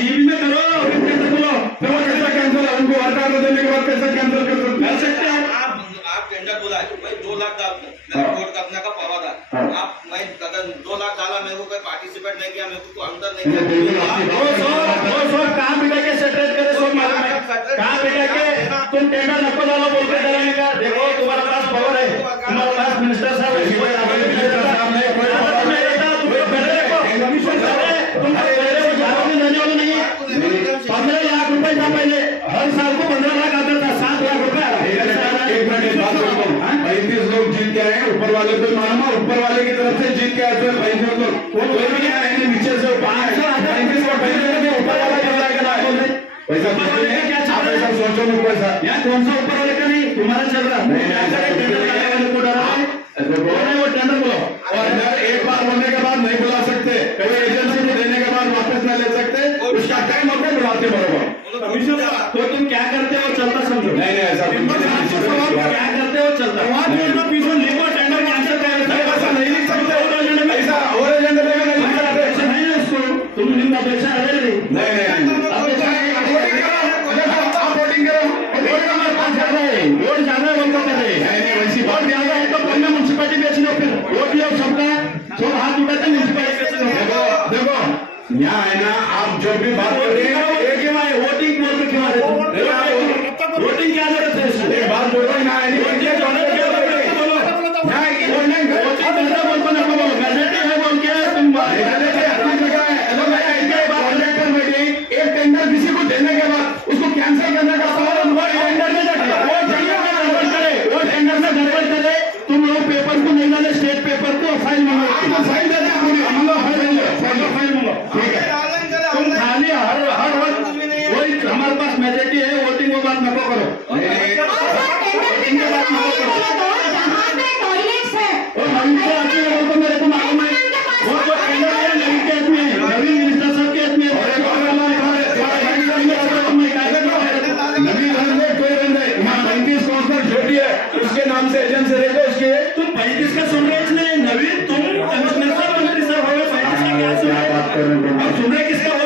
जीबी में करो टेंडर बोलो फिर वो कैसा कैंसिल है उनको हटा देने के बाद कैसे कैंसिल कर सकते हैं आप टेंडर बोला भाई 2 लाख का कोर्ट करने का पावर आप मैं अगर 2 लाख डाला मेरे को कोई पार्टिसिपेट नहीं किया मेरे को अंदर नहीं किया कहाँ बिठा के सेटरेट करे सो मालूम है कहाँ बिठा के तुम टेंडर नको डालो बोल के डराने का देखो तुम्हारे पास पावर है तुम्हारे पास मिनिस्टर साहब है वाले को मालूम है, ऊपर वाले की तरफ से जीत के आते हैं पैसे तो वो कोई भी नहीं आएंगे नीचे से पैसे ऊपर वाला चल जाएगा पैसा क्या आप ऐसा सोचो नहीं पैसा यहाँ कौन सा ऊपर वाले का नहीं तुम्हारा चल रहा वो टेंडर बोलो और अगर एक बार होने के बाद नहीं बुला सकते कभी एजेंसी को देने के बाद वापस न ले सकते उसका टाइम होता है बुलाते बरोबर तो तुम क्या करते हो चलता समझो नहीं ऐसा क्या करते हो चलता टेंडर कैंसिल ऐसा नहीं लिख सकते ऐसा और एजेंडा में नहीं लिख सकते ऐसा नहीं है उसको तुम निम्न अपेक्षा है नहीं वोट ज्यादा बनता करे वैसी बात ज्यादा है तो पहले म्यूनसिपालिटी बेच लो फिर वोट भी सबका सब हाथ उठाते म्यूनसिपालिटी देखो यहाँ है ना आप जो भी बात करेंगे वोटिंग बोल के क्यों वोटिंग क्या जरूरत है इसमें बात बोलो ना एक टेंडर किसी को देने के बाद उसको कैंसिल करने का तुम लोग पेपर को नहीं डाले स्टेट पेपर को फाइल मंगो फाइल दे फाइल मंगो ठीक है तुम खाली हर वही हमारे पास मेजोरिटी है वोटिंग के बाद नको करो वोटिंग के बाद नको करो मेरे को मालूम है वो तो टेंडर है नवीन के आदमी है नवीन मिनिस्टर साहब के आदमी है नवीन बंदे कोई बंदे यहाँ 35 काउंसलर छोटी है उसके नाम से एजेंसी रहेगा उसके तुम 35 का सुन रहे इसलिए नवीन तुम मंत्री साहब हो 35 का क्या सुन रहे अब सुन रहे किसका हो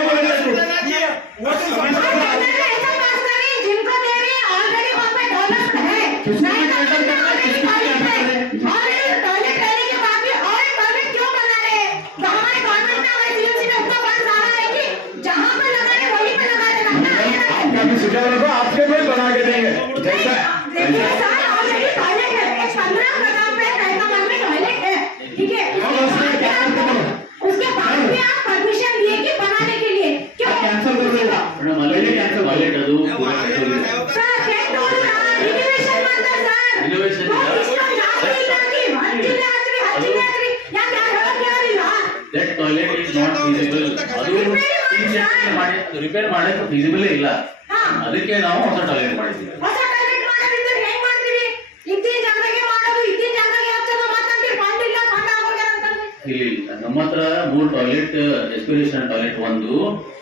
आपके में बना के देंगे उसके बाद भी आप परमिशन दिए कि बनाने के लिए क्यों कैंसिल कर देगा ರಿಪೇರ್ ಮಾಡಕ್ಕೆ ಫೀಸಿಬಲ್ ಇಲ್ಲ ಅದಕ್ಕೆ ನಾವು ಹೊಸ ಟಾಯ್ಲೆಟ್ ಮಾಡಿದ್ವಿ ಇಲ್ಲಿ ನಮ್ಮ ಹತ್ರ 3 ಟಾಯ್ಲೆಟ್ ಎಸ್ಪಿರೇಷನ್ ಟಾಯ್ಲೆಟ್ ಒಂದು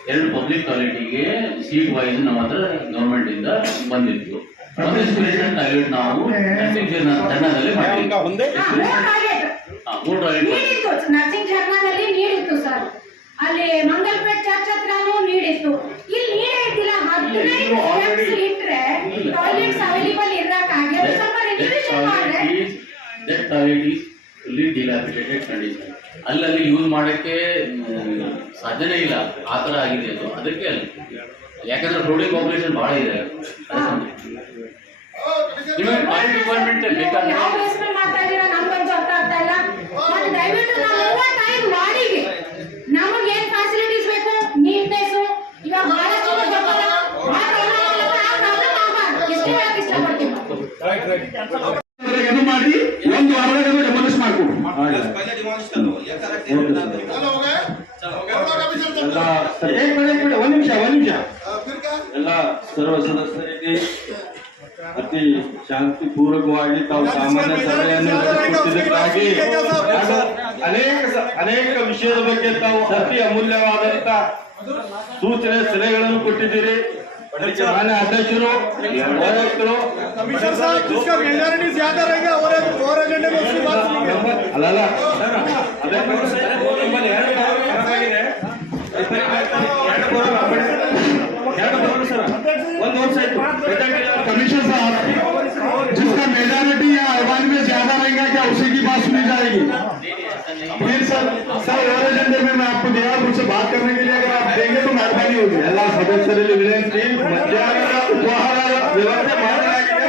2 ಪಬ್ಲಿಕ್ ಟಾಯ್ಲೆಟ್ಗೆ ಸೀಟ್ ವೈಸ್ ನಮ್ಮ ಹತ್ರ ಗವರ್ಮೆಂಟ್ ಇಂದ ಬಂದಿತ್ತು ಒಂದು ಎಸ್ಪಿರೇಷನ್ ಟಾಯ್ಲೆಟ್ ನಾವು ಜನದಲ್ಲಿ ಮಾಡಿದ್ವಿ 3 ಟಾಯ್ಲೆಟ್ ನರ್ಸಿಂಗ್ ಜರ್ಮನಲ್ಲಿ ನೀಡಿತ್ತು ಸರ್ ಅಲ್ಲಿ ಮಂಗಲ್ಪೇಟ್ ಚರ್ಚ್ ಹತ್ರನೂ ನೀಡಿತ್ತು ಇಲ್ಲಿ ನೀಡೇ ಇದ್ದಿಲ್ಲ 15 ಸ್ಟೆಪ್ಸ್ ಇಟ್ರೆ ಟಾಯ್ಲೆಟ್ಸ್ ಅವೈಲೇಬಲ್ ಇರಕ್ಕಾಗಿ ಅದು ಸ್ವಲ್ಪ ರೆಗ್ಯುಲೇಷನ್ ಮಾಡ್ರೆ that toilet is fully dilapidated condition ಅಲ್ಲಲ್ಲಿ ಯೂಸ್ ಮಾಡಕ್ಕೆ ಸಾಧ್ಯನೇ ಇಲ್ಲ ಆ ಥರ ಆಗಿದೆ ಅದು ಅದಕ್ಕೆ ಅಲ್ಲಿ ಯಾಕಂದ್ರೆ ರೋಡಿಂಗ್ ಪಾಪ್ಯುಲೇಷನ್ ಭಾಳ ಇದೆ ಡಿಪಾರ್ಟ್ಮೆಂಟ್ ಬೇಕಾದ್ರೆ ಯಾವ ಬೇಸ್ಮೆಂಟ್ ಮಾಡ್ತಾ ಇದ್ದೀರಾ ನಮ್ಗಂತೂ ಅರ್ಥ ಆಗ್ತಾ ಇಲ್ಲ ಮತ್ತೆ ದಯವಿಟ್ಟು ನಾವು ಓವರ್ ಟೈಮ್ ವಾರ್ಡಿಗೆ ನಮಗೆ ಏನ್ ಫೆಸಿಲಿಟೀಸ್ ಬೇಕು ನೀಟ್ನೆಸ್ ಇವಾಗ ಬಹಳಷ್ಟು ಗೊತ್ತಲ್ಲ ಆ ಪ್ರಾಬ್ಲಮ್ ಆಗಬಾರ್ದು ಎಷ್ಟು ಹೇಳಕ್ ಇಷ್ಟಪಡ್ತೀನಿ ಏನು ಮಾಡಿ ಒಂದು ವಾರದಾಗ ಡೆಮಾಲಿಷ್ ಮಾಡ್ಕೊಡು ಒಂದ್ ನಿಮಿಷ ಎಲ್ಲ ಸರ್ವ ಸದಸ್ಯರಿಗೆ ಅತಿ ಶಾಂತಿಪೂರ್ವಕವಾಗಿ ತಾವು ಸಾಮಾನ್ಯ ಸಭೆಯನ್ನು ನಡೆಸುತ್ತಿದ್ದಕ್ಕಾಗಿ ಅನೇಕ ವಿಷಯದ ಬಗ್ಗೆ ತಾವು ಅತಿ ಅಮೂಲ್ಯವಾದಂತ ಸೂಚನೆ ಸಲಹೆಗಳನ್ನು ಕೊಟ್ಟಿದ್ದೀರಿ ಅದಕ್ಕೆ ಮಾನ್ಯ ಅಧ್ಯಕ್ಷರು ಉಪಾಧ್ಯಕ್ಷರು कमिश्नर साहब जिसका मेजॉरिटी ज्यादा रहेगा और एजेंडे में उसकी बात सुनिए ಅಲ್ಲಲ್ಲ कमिश्नर साहब जिसका मेजॉरिटी या आह्वान में ज्यादा रहेगा क्या उसी की बात सुनी जाएगी फिर सर और एजेंडे में मैं आपको दिया मुझसे बात करने के लिए अगर आप देंगे तो मेहरबानी होगी ಎಲ್ಲ ಸದಸ್ಯರಲ್ಲಿ ವಿನಂತಿ ಮಧ್ಯಾಹ್ನದ ಉಪಹಾರ ವ್ಯವಸ್ಥೆ ಮಾಡಲಾಗಿದೆ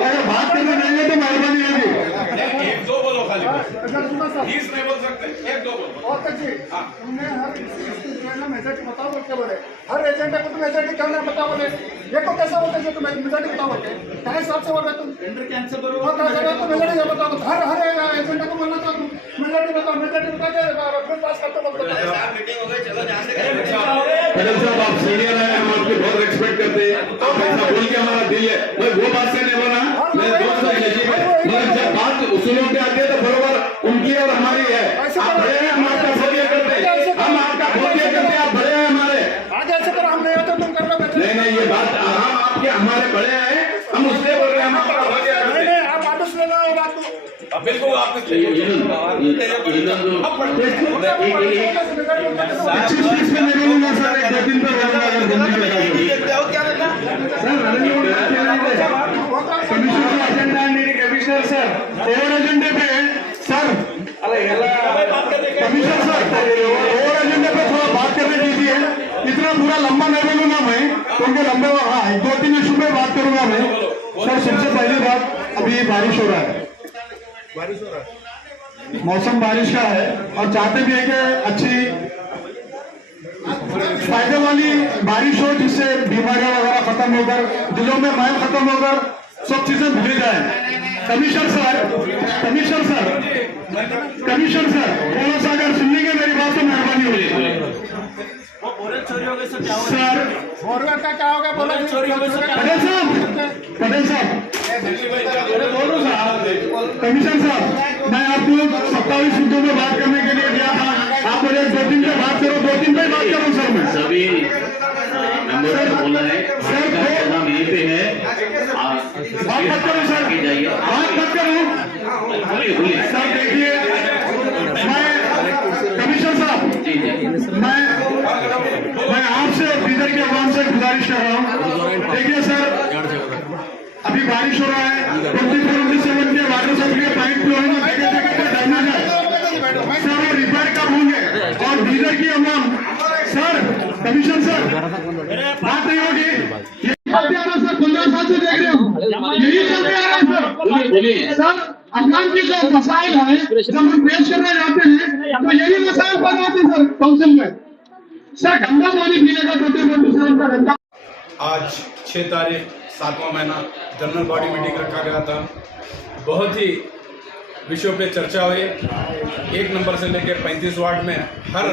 अगर बात करने देंगे तो मेहरबानी होगी 20 नहीं बोल सकते, 1-2 बोल। बहुत अच्छी तुमने हर जो है ना मेजोरिटी बताओ बोल के बोले, हर एजेंडा को तुम मेजोरिटी क्यों ना बताओ बोले, ये को कैसा बोलते जो तुम मेजोरिटी बताओ बोलते, क्या हिसाब से बोल रहे तुम? टेंडर कैंसिल करो, तो मेजोरिटी बताओ, हर एजेंडा को बोलना तो मेजोरिटी बताओ, मेजोरिटी बता के फिर पास करते बोलते। पटेल साहब आप सीनियर हैं, हम आपकी बहुत रिस्पेक्ट करते हैं, आप ऐसा बोल के हमारा दिल है, मैं वो बात से नहीं बोला, मैं दोस्त है मगर जब बात उसूलों पे आती है तो बरोबर उनकी और हमारी है। आप बड़े हैं, हम आपका फौजिया करते हैं, हम आपका फौजिया करते हैं, आप बड़े हैं हमारे। आगे ऐसे करो, हम नहीं होते तुम कर लो। नहीं ये बात हम आपके हमारे बड़े हैं, हम उससे बोल रहे हैं, हम आपका फौजिया करते हैं। आप वापस ले लो ये बात को। बिल्कुल आपने 25 में नहीं बोलूंगा सर, 1-2 दिन पर बोलूंगा अगर बोलने लगा commissioner agenda commissioner sir over एजेंडे पे सर कमिश्नर सर ओवर एजेंडे पे थोड़ा बात करने दीजिए, इतना पूरा लंबा नहीं बोलूंगा मैं क्योंकि लंबे 2-3 इशू पे बात करूंगा मैं सर। सबसे पहली बात, अभी बारिश हो रहा है, मौसम बारिश का है और चाहते भी है कि अच्छी फायदे वाली बारिश हो जिससे बीमारियां वगैरह खत्म होकर, दिलों में मैल खत्म होकर सब चीजें भूली जाए। कमिश्नर सर थोड़ा सा अगर सुनिएंगे मेरी बात तो मेहरबानी होगी सर। फॉरवर्ड का क्या होगा बोलो, चोरी हो गई पटेल साहब कमिश्नर साहब, मैं आपको 27 मुद्दों में बात करने के लिए दिया था, आप बोले 2 दिन पे बात करो, 2 दिन पे बात करूँ सर मैं। सभी मेंबर को बोला है सर, नाम यहीं पे है, बात मत करो सर, बात मत करो बोलिए सर। देखिए मैं कमिश्नर साहब, मैं आपसे और बीदर के अवाम से गुजारिश कर रहा हूँ, देखिए सर अभी बारिश हो रहा है, 24-27 के वाटर सप्लाई पाइप जो है ना जगह डरना जाए सर, वो रिपेयर कब होंगे और बीदर की अवाम सर, कमिश्नर सर बात नहीं होगी, ये चलते आ रहा सर, 15 साल से देख रहे हो, यही चलते आ रहा है सर। अफगान की जो मसाइल है जब हम पेश करने जाते हैं तो यही मसाइल बन आते हैं सर काउंसिल में। सर गंदा पानी पीने का गंदा। आज 6 तारीख 7वां महीना जनरल बॉडी मीटिंग रखा गया था, बहुत ही विषयों पे चर्चा हुई, 1 नंबर से लेकर 35 वार्ड में हर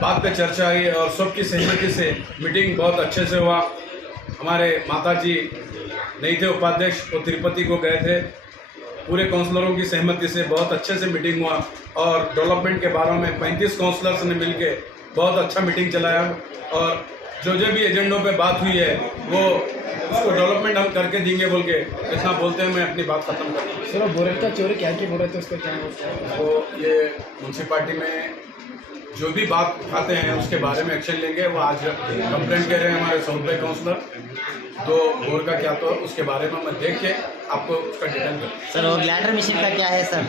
बात पे चर्चा हुई और सबकी सहमति से मीटिंग बहुत अच्छे से हुआ। हमारे माता जी नहीं थे उपाध्यक्ष, वो तिरुपति को गए थे, पूरे काउंसलरों की सहमति से बहुत अच्छे से मीटिंग हुआ और डेवलपमेंट के बारे में 35 काउंसलर्स ने मिलके बहुत अच्छा मीटिंग चलाया और जो भी एजेंडों पे बात हुई है वो उसको डेवलपमेंट हम करके देंगे बोल के इतना बोलते हैं मैं अपनी बात खत्म कर दूँ। सर बोरे का चोरी क्या बोल रहे थे उसका क्या तो ये म्यूनसिपालिटी में जो भी बात उठाते हैं उसके बारे में एक्शन लेंगे। वो आज कंप्लेंट कर रहे हैं हमारे 100 रुपये काउंसलर, तो बोर का क्या तो उसके बारे में मैं देख के आपको उसका डिटेल दूँ। सर और ग्लैंडर मशीन का क्या है सर,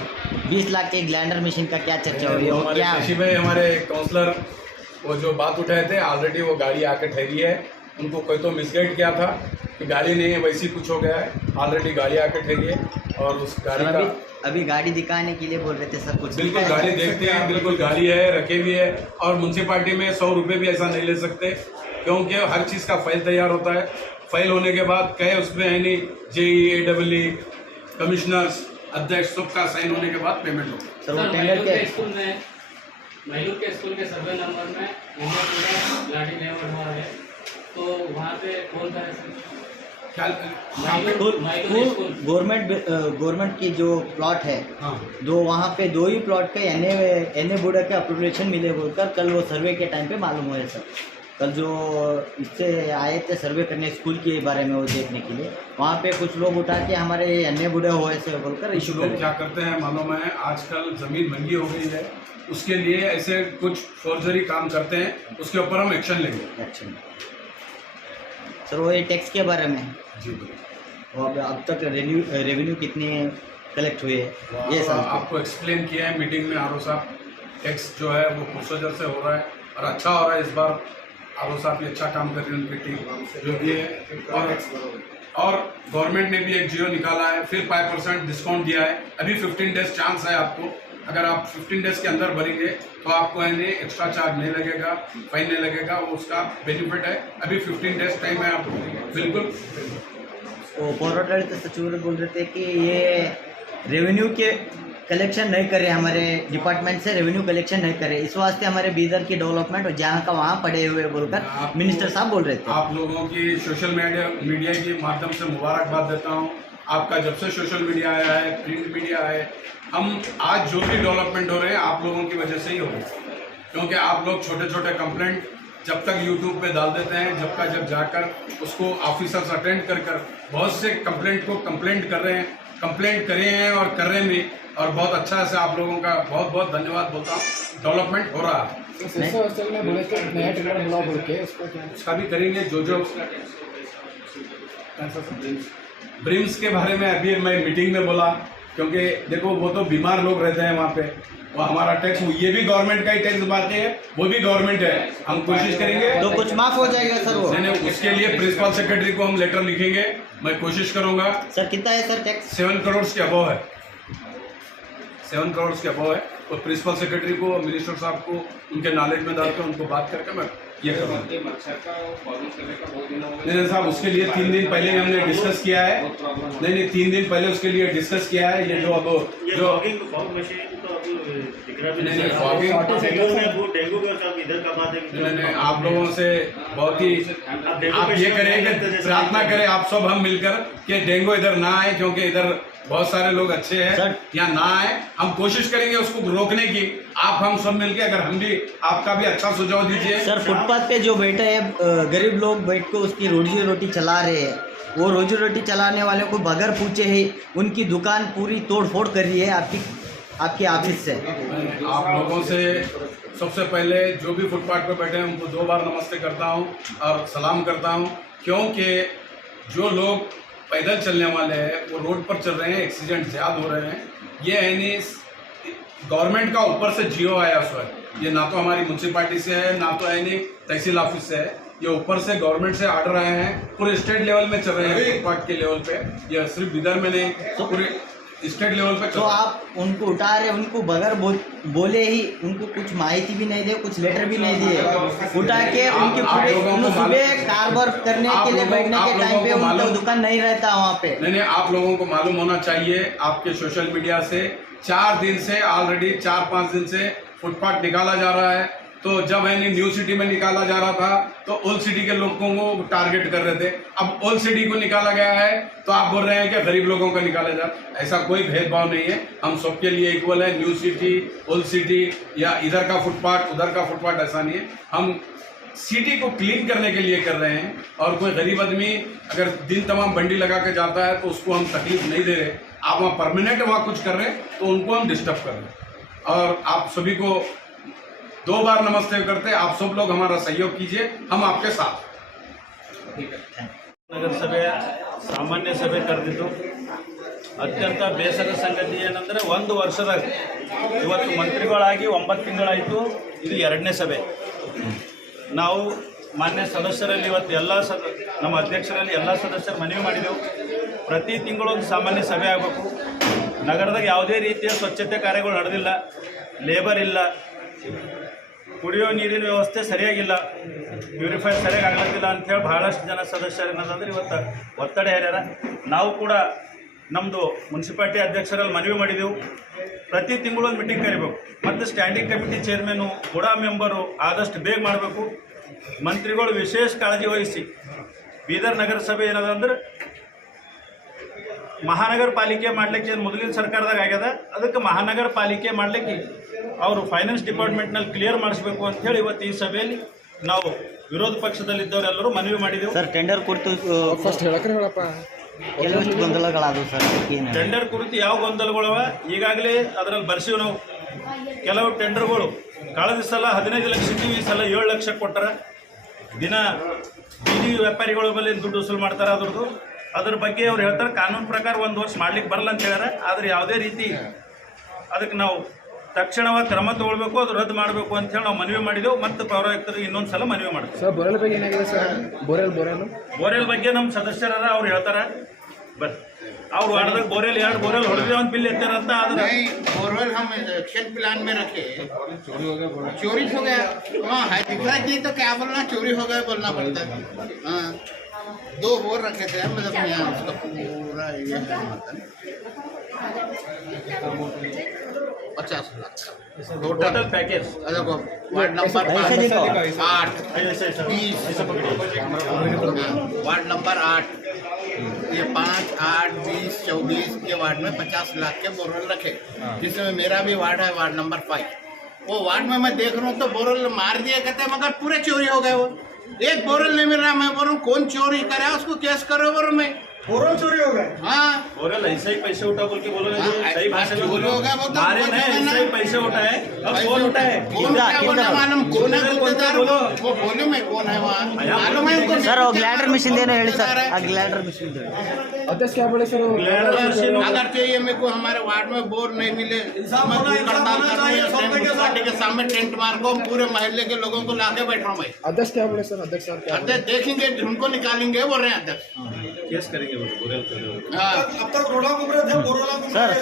20 लाख के ग्लैंडर मशीन का क्या चर्चा हो रही है? हमारे शशि भाई हमारे काउंसलर वो जो बात उठाए थे, ऑलरेडी वो गाड़ी आके ठहरी है, उनको कोई तो मिसगाइड किया था कि गाड़ी नहीं है, वैसी कुछ हो गया है, ऑलरेडी गाड़ी आके ठहरी है और उस गाड़ी का अभी गाड़ी दिखाने के लिए बोल रहे थे सर कुछ? बिल्कुल गाड़ी देखते हैं, बिल्कुल गाड़ी है, रखे भी है और म्यूनसिपालिटी में 100 रुपये भी ऐसा नहीं ले सकते क्योंकि हर चीज़ का फाइल तैयार होता है। फाइल होने के बाद कहे उसमें है नहीं JEE कमिश्नर्स अध्यक्ष सबका साइन होने के बाद पेमेंट होगा। सर वो टेंडर के स्कूल में महिलू के स्कूल के सर्वे नंबर में गाड़ी नहीं बढ़वा है तो वहाँ पे कौन सा गवर्नमेंट की जो प्लॉट है दो, वहाँ पे 2 ही प्लॉट का एनए बोर्ड के अप्रोप्रिएशन मिले बोलकर कल वो सर्वे के टाइम पे मालूम हुआ है सर। कल जो इससे आए थे सर्वे करने स्कूल के बारे में वो देखने के लिए, वहाँ पे कुछ लोग उठा के हमारे एनए बोर्ड हुए से बोलकर इशू लोग क्या करते हैं मालूम है, आजकल ज़मीन महंगी हो गई है, उसके लिए ऐसे कुछ फोर्जरी काम करते हैं, उसके ऊपर हम एक्शन लेंगे। एक्शन सर वो ये टैक्स के बारे में जी वो अब तक रेवेन्यू कितने कलेक्ट हुए ये सब आपको एक्सप्लेन किया है मीटिंग में। आर.ओ. साहब टैक्स जो है वो प्रोसीजर से हो रहा है और अच्छा हो रहा है। इस बार आर.ओ. साहब भी अच्छा काम कर रहे हैं, उनकी टीम जो भी है और गवर्नमेंट ने भी एक जियो निकाला है, फिर 5% डिस्काउंट दिया है। अभी 15 डेज चांस है आपको, अगर आप 15 डेज के अंदर भरेंगे तो आपको यानी एक्स्ट्रा चार्ज नहीं लगेगा, फाइन नहीं लगेगा, वो उसका बेनिफिट है। अभी 15 डेज टाइम है आपको, बिल्कुल। वो पौराडಳಿತ सचिव बोल रहे थे कि ये रेवेन्यू के कलेक्शन नहीं करे, हमारे डिपार्टमेंट से रेवेन्यू कलेक्शन नहीं करे, इस वास्ते हमारे बीदर की डेवलपमेंट जहाँ का वहाँ पड़े हुए बोलकर मिनिस्टर साहब बोल रहे थे। आप लोगों की सोशल मीडिया के माध्यम से मुबारकबाद देता हूँ। आपका जब से सोशल मीडिया आया है, प्रिंट मीडिया है, हम आज जो भी डेवलपमेंट हो रहे हैं आप लोगों की वजह से ही हो रहे हैं, क्योंकि आप लोग छोटे छोटे कंप्लेंट जब तक यूट्यूब पे डाल देते हैं, जब जाकर उसको ऑफिसर्स अटेंड कर बहुत से कंप्लेंट को कंप्लेंट करे हैं और कर रहे हैं भी, और बहुत अच्छा से आप लोगों का बहुत बहुत धन्यवाद बोलता हूँ। डेवलपमेंट हो रहा है, उसका भी करेंगे। जो ब्रिम्स के बारे में अभी मैं मीटिंग में बोला, क्योंकि देखो वो तो बीमार लोग रहते हैं वहाँ पे, वो हमारा टैक्स, ये भी गवर्नमेंट का ही टैक्स बात है, वो भी गवर्नमेंट है। हम कोशिश करेंगे तो कुछ माफ हो जाएगा सर वो। नहीं, उसके लिए प्रिंसिपल सेक्रेटरी को हम लेटर लिखेंगे, मैं कोशिश करूंगा। सर कितना है सर टैक्स? 7 करोड़ के अबव है, 7 करोड़ के अबव है। तो प्रिंसिपल सेक्रेटरी को, मिनिस्टर साहब को उनके नॉलेज में डाल के उनको बात करके मैं ये करूँगा। नहीं साहब, उसके लिए 3 दिन पहले हमने डिस्कस किया है। नहीं 3 दिन पहले उसके लिए डिस्कस किया है। ये जो अब जो नहीं, आप लोगों से बहुत ही आप ये करें कि प्रार्थना करें आप सब हम मिलकर कि डेंगू इधर ना आए, क्योंकि इधर बहुत सारे लोग अच्छे हैं, यहाँ ना आए। हम कोशिश करेंगे उसको रोकने की, आप हम सब मिलके, अगर हम भी आपका भी अच्छा सुझाव दीजिए। सर फुटपाथ पे जो बैठे हैं गरीब लोग बैठ के उसकी रोजी रोटी चला रहे हैं, वो रोजी रोटी चलाने वालों को बगैर पूछे ही उनकी दुकान पूरी तोड़ फोड़ कर रही है आपकी ऑफिस से। आप लोगों से सबसे पहले जो भी फुटपाथ पे बैठे हैं उनको 2 बार नमस्ते करता हूँ और सलाम करता हूँ, क्योंकि जो लोग पैदल चलने वाले हैं वो रोड पर चल रहे हैं, एक्सीडेंट ज़्यादा हो रहे हैं। ये यानी गवर्नमेंट का ऊपर से जियो आया उस वक्त, ये ना तो हमारी म्यूनसिपालिटी से है, ना तो यानी तहसील ऑफिस से है, ये ऊपर से गवर्नमेंट से आर्डर आए हैं, पूरे स्टेट लेवल में चल रहे हैं फुटपाथ के लेवल पे, ये सिर्फ बिदर में नहीं, तो पूरे स्टेट लेवल पे। तो आप उनको उठा रहे, उनको बगैर बोले ही, उनको कुछ माहिती भी नहीं दे, कुछ लेटर भी नहीं दिए, उठा के उनके पूरे सुबह कारोबार करने के लिए बैठने के टाइम पे उनका दुकान नहीं रहता वहाँ पे। नहीं, आप लोगों को मालूम होना चाहिए, आपके सोशल मीडिया से 4 दिन से ऑलरेडी 4-5 दिन से फुटपाथ निकाला जा रहा है। तो जब यानी न्यू सिटी में निकाला जा रहा था तो ओल्ड सिटी के लोगों को टारगेट कर रहे थे, अब ओल्ड सिटी को निकाला गया है तो आप बोल रहे हैं कि गरीब लोगों का निकाला जा। ऐसा कोई भेदभाव नहीं है, हम सबके लिए इक्वल है। न्यू सिटी, ओल्ड सिटी या इधर का फुटपाथ उधर का फुटपाथ ऐसा नहीं है। हम सिटी को क्लीन करने के लिए कर रहे हैं, और कोई गरीब आदमी अगर दिन तमाम बंडी लगा के जाता है तो उसको हम तकलीफ नहीं दे रहे। आप वहाँ परमानेंट वहाँ कुछ कर रहे हैं तो उनको हम डिस्टर्ब कर रहे हैं। और आप सभी को 2 बार नमस्ते करते, आप सब लोग हमारा सहयोग कीजिए, हम आपके साथ। ನಗರಸಭೆಯ ಸಾಮಾನ್ಯ ಸಭೆ ಕರೆದಿದ್ದು ಅತ್ಯಂತ ಬೇಸರ ಸಂಗತಿ ಏನಂದರೆ 1 ವರ್ಷದಾಗ ಇವತ್ತು ಮಂತ್ರಿಗಳಾಗಿ 9 ತಿಂಗಳಾಯಿತು, ಇದು 2ನೇ ಸಭೆ. ನಾವು ಮಾನ್ಯ ಸದಸ್ಯರಲ್ಲಿ ಇವತ್ತು ನಮ್ಮ ಅಧ್ಯಕ್ಷರಲ್ಲಿ ಎಲ್ಲ ಸದಸ್ಯರು ಮನವಿ ಮಾಡಿದೆವು, ಪ್ರತಿ ತಿಂಗಳೊಂದು ಸಾಮಾನ್ಯ ಸಭೆ ಆಗಬೇಕು. ನಗರದಾಗ ಯಾವುದೇ ರೀತಿಯ ಸ್ವಚ್ಛತೆ ಕಾರ್ಯಗಳು ನಡೆದಿಲ್ಲ, ಲೇಬರ್ ಇಲ್ಲ, ಕುಡಿಯೋ ನೀರಿನ ವ್ಯವಸ್ಥೆ ಸರಿಯಾಗಿಲ್ಲ, ಪ್ಯೂರಿಫೈರ್ ಸರಿಯಾಗಿ ಆಗ್ಲತ್ತಿಲ್ಲ ಅಂಥೇಳಿ ಭಾಳಷ್ಟು ಜನ ಸದಸ್ಯರು ಏನಂತಂದ್ರೆ ಇವತ್ತು ಒತ್ತಡ ಹೇರ್ಯಾರ. ನಾವು ಕೂಡ ನಮ್ಮದು ಮುನ್ಸಿಪಾಲ್ಟಿ ಅಧ್ಯಕ್ಷರಲ್ಲಿ ಮನವಿ ಮಾಡಿದೆವು, ಪ್ರತಿ ತಿಂಗಳು ಒಂದು ಮೀಟಿಂಗ್ ಕರಿಬೇಕು, ಮತ್ತು ಸ್ಟ್ಯಾಂಡಿಂಗ್ ಕಮಿಟಿ ಚೇರ್ಮನ್ನು ಕೂಡ ಮೆಂಬರು ಆದಷ್ಟು ಬೇಗ ಮಾಡಬೇಕು. ಮಂತ್ರಿಗಳು ವಿಶೇಷ ಕಾಳಜಿ ವಹಿಸಿ ಬೀದರ್ ನಗರಸಭೆ ಏನದಂದ್ರೆ ಮಹಾನಗರ ಪಾಲಿಕೆ ಮಾಡಲಿಕ್ಕೆ ಏನು ಮೊದಲಿನ ಸರ್ಕಾರದಾಗ ಆಗ್ಯದ, ಅದಕ್ಕೆ ಮಹಾನಗರ ಪಾಲಿಕೆ ಮಾಡಲಿಕ್ಕೆ ಅವರು ಫೈನಾನ್ಸ್ ಡಿಪಾರ್ಟ್ಮೆಂಟ್ನಲ್ಲಿ ಕ್ಲಿಯರ್ ಮಾಡಿಸ್ಬೇಕು ಅಂಥೇಳಿ ಇವತ್ತು ಈ ಸಭೆಯಲ್ಲಿ ನಾವು ವಿರೋಧ ಪಕ್ಷದಲ್ಲಿದ್ದವರೆಲ್ಲರೂ ಮನವಿ ಮಾಡಿದೆವು. ಸರ್ ಟೆಂಡರ್ ಕುರಿತು ಫಸ್ಟ್ ಹೇಳಪ್ಪ, ಕೆಲವಷ್ಟು ಗೊಂದಲಗಳಾದವು ಸರ್. ಟೆಂಡರ್ ಕುರಿತು ಯಾವ ಗೊಂದಲಗಳವ ಈಗಾಗಲೇ ಅದರಲ್ಲಿ ಬರ್ಸಿವಿ ನಾವು. ಕೆಲವು ಟೆಂಡರ್ಗಳು ಕಳೆದ ಸಲ 15 ಲಕ್ಷ ಇದ್ದೀವಿ, ಈ ಸಲ 7 ಲಕ್ಷ ಕೊಟ್ಟಾರ. ದಿನ ಬೀದಿ ವ್ಯಾಪಾರಿಗಳ ಮೇಲೆ ದುಡ್ಡು ವಸೂಲು ಮಾಡ್ತಾರೆ. ಅದ್ರ ಬಗ್ಗೆ ಅವ್ರು ಹೇಳ್ತಾರೆ ಕಾನೂನು ಪ್ರಕಾರ 1 ವರ್ಷ ಮಾಡ್ಲಿಕ್ಕೆ ಬರಲ್ಲ ಅಂತ ಹೇಳ್ಯಾರ. ಆದರೆ ಯಾವುದೇ ರೀತಿ ಅದಕ್ಕೆ ನಾವು ತಕ್ಷಣವಾಗಿ ಕ್ರಮ ತಗೊಳ್ಬೇಕು, ಅದು ರದ್ದು ಮಾಡಬೇಕು ಅಂತ ಹೇಳಿ ನಾವು ಮನವಿ ಮಾಡಿದೆವು. ಮತ್ತು ಪೌರಾಯುಕ್ತರಿಗೆ ಇನ್ನೊಂದು ಸಲ ಮನವಿ ಮಾಡ್ತೀವಿ. ಸರ್ ಬೋರೆಲ್ ಬಗ್ಗೆ ಏನಾಗಿದೆ ಸರ್? ಬೋರೆಲ್ ಬಗ್ಗೆ ನಮ್ಮ ಸದಸ್ಯರ ಅವ್ರು ಹೇಳ್ತಾರೆ बस और वार्ड बोरेल यार बोरेल ಹೊಡೆದೇ ಒಂದು ಬಿಲ್ ಎತ್ತಾರಂತ ಅದನ್ನ बोरवेल हम एक्शन प्लान में रखे चोरी हो गया वहाँ है दिखा जी तो क्या बोलना चोरी हो गया बोलना पड़ता है हाँ 2 बोर रखे थे मतलब यहाँ उसका पूरा ये है मतलब 50 लाख टोटल पैकेज देखो वार्ड नंबर 8 वार्ड नंबर 8 ये 5, 8, 20, 24 के वार्ड में 50 लाख के बोरवेल रखे जिसमें मेरा भी वार्ड है वार्ड नंबर 5 वो वार्ड में मैं देख रहा हूँ तो बोरवेल मार दिया कहते हैं मगर पूरे चोरी हो गए वो एक बोरवेल नहीं मिल रहा मैं बोल रहा हूँ कौन चोरी करे उसको केस करो बोरो मैं बोरवेल चोरी हो गए हाँ बोरेल ऐसे ही पैसे उठा बोल के बोलो ना हाँ, सही भाषा में चोरी बोलो हो गया वो तो मारे नहीं ऐसे ही पैसे उठाए अब कौन उठाए कौन क्या बोलना मालूम कौन है गुत्तेदार वो बोलो मैं कौन है वहाँ मालूम है उनको सर वो ग्लैडर मशीन देना ಹೇಳಿ ಸರ್ ಆ ग्लैडर मशीन दे अध्यक्ष क्या बोले सर अगर चाहिए मेरे को हमारे वार्ड में बोर नहीं मिले मैं हड़ताल कर रहा हूँ मुन्सिपालिटी के सामने टेंट मार को पूरे मोहल्ले के लोगों को लाके बैठ रहा हूँ मैं अध्यक्ष क्या बोले सर अध्यक्ष साहब क्या अध्यक्ष देखेंगे उनको निकालेंगे बोल रहे हैं अध्यक्ष केस करेंगे वो बोरेल हाँ अब तक रोड़ा घूम रहे थे बोरवेल घूम sir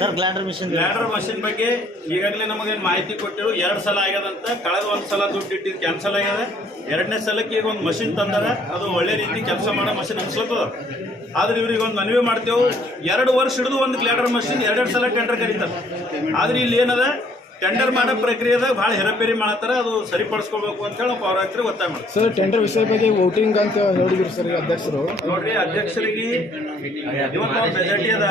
sir glider machine glider machine ಬಗ್ಗೆ ಈಗಾಗಲೇ ನಮಗೆ ಮಾಹಿತಿ ಕೊಟ್ಟಿರು 2 ಸಲ ಆಗ್ಯದಂತ ಕಳೆದ ಒಂದು ಸಲ ದುಡ್ಡು ಇಟ್ಟಿದ್ದು ಕ್ಯಾನ್ಸಲ್ ಆಗ್ಯದ 2ನೇ ಸಲಕ್ಕೆ ಈಗ ಒಂದು ಮಷಿನ್ ತಂದಾರ ಅದು ಒಳ್ಳೆ ರೀತಿ ಕೆಲಸ ಮಾಡೋ ಮಷಿನ್ ಅನ್ಸ್ಲತ್ತದ ಆದ್ರೆ ಇವ್ರಿಗೆ ಒಂದು ಮನವಿ ಮಾಡ್ತೇವೆ 2 ವರ್ಷ ಹಿಡಿದು ಒಂದು ಗ್ಲಾಡರ್ ಮಷಿನ್ 2 ಸಲ ಟೆಂಡರ್ ಕರೀತಾರೆ ಆದ್ರೆ ಇಲ್ಲಿ ಏನದ ಟೆಂಡರ್ ಮಾಡೋ ಪ್ರಕ್ರಿಯೆದಾಗ ಭಾಳ ಹೆರಪೇರಿ ಮಾಡತ್ತಾರ ಅದು ಸರಿಪಡಿಸ್ಕೊಳ್ಬೇಕು ಅಂತ ಹೇಳಿ ಅವ್ರ ಹತ್ರ ಒತ್ತಾಯ ಮಾಡ್ತಾರೆ ಸರ್ ಟೆಂಡರ್ ವಿಷಯ ಬಗ್ಗೆ ವೋಟಿಂಗ್ ಅಂತ ಹೇಳಿದ್ರು ಸರ್ ಅಧ್ಯಕ್ಷರು ನೋಡ್ರಿ ಅಧ್ಯಕ್ಷರಿಗೆ ಇವತ್ತು ಅವ್ರ ಮೆಜಾರಿಟಿ ಅದ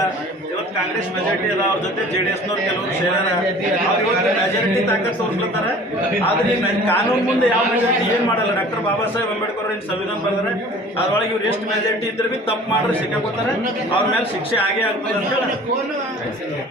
ಇವತ್ತು ಕಾಂಗ್ರೆಸ್ ಮೆಜಾರಿಟಿ ಅದ ಅವ್ರ ಜೊತೆ JDS ನವ್ರು ಕೆಲವರು ಸೇರಾರ ಅವ್ರು ಇವತ್ತು ಮೆಜಾರಿಟಿ ತಾಕತ್ ತೋರಿಸ್ಲತ್ತಾರ ಆದ್ರೆ ಈ ಕಾನೂನು ಮುಂದೆ ಯಾವ ಮೆಜಾರಿಟಿ ಏನ್ ಮಾಡಲ್ಲ ಡಾಕ್ಟರ್ ಬಾಬಾ ಸಾಹೇಬ್ ಅಂಬೇಡ್ಕರ್ ಏನು ಸಂವಿಧಾನ ಬರ್ದಾರೆ ಅದ್ರೊಳಗೆ ಇವ್ರು ಎಷ್ಟು ಮೆಜಾರಿಟಿ ಇದ್ರೆ ಬಿ ತಪ್ಪು ಮಾಡ್ರೆ ಸಿಕ್ಕಾಕೋತಾರೆ ಅವ್ರ ಮೇಲೆ ಶಿಕ್ಷೆ ಆಗೇ ಆಗ್ತದೆ ಅಂತ ಹೇಳಿ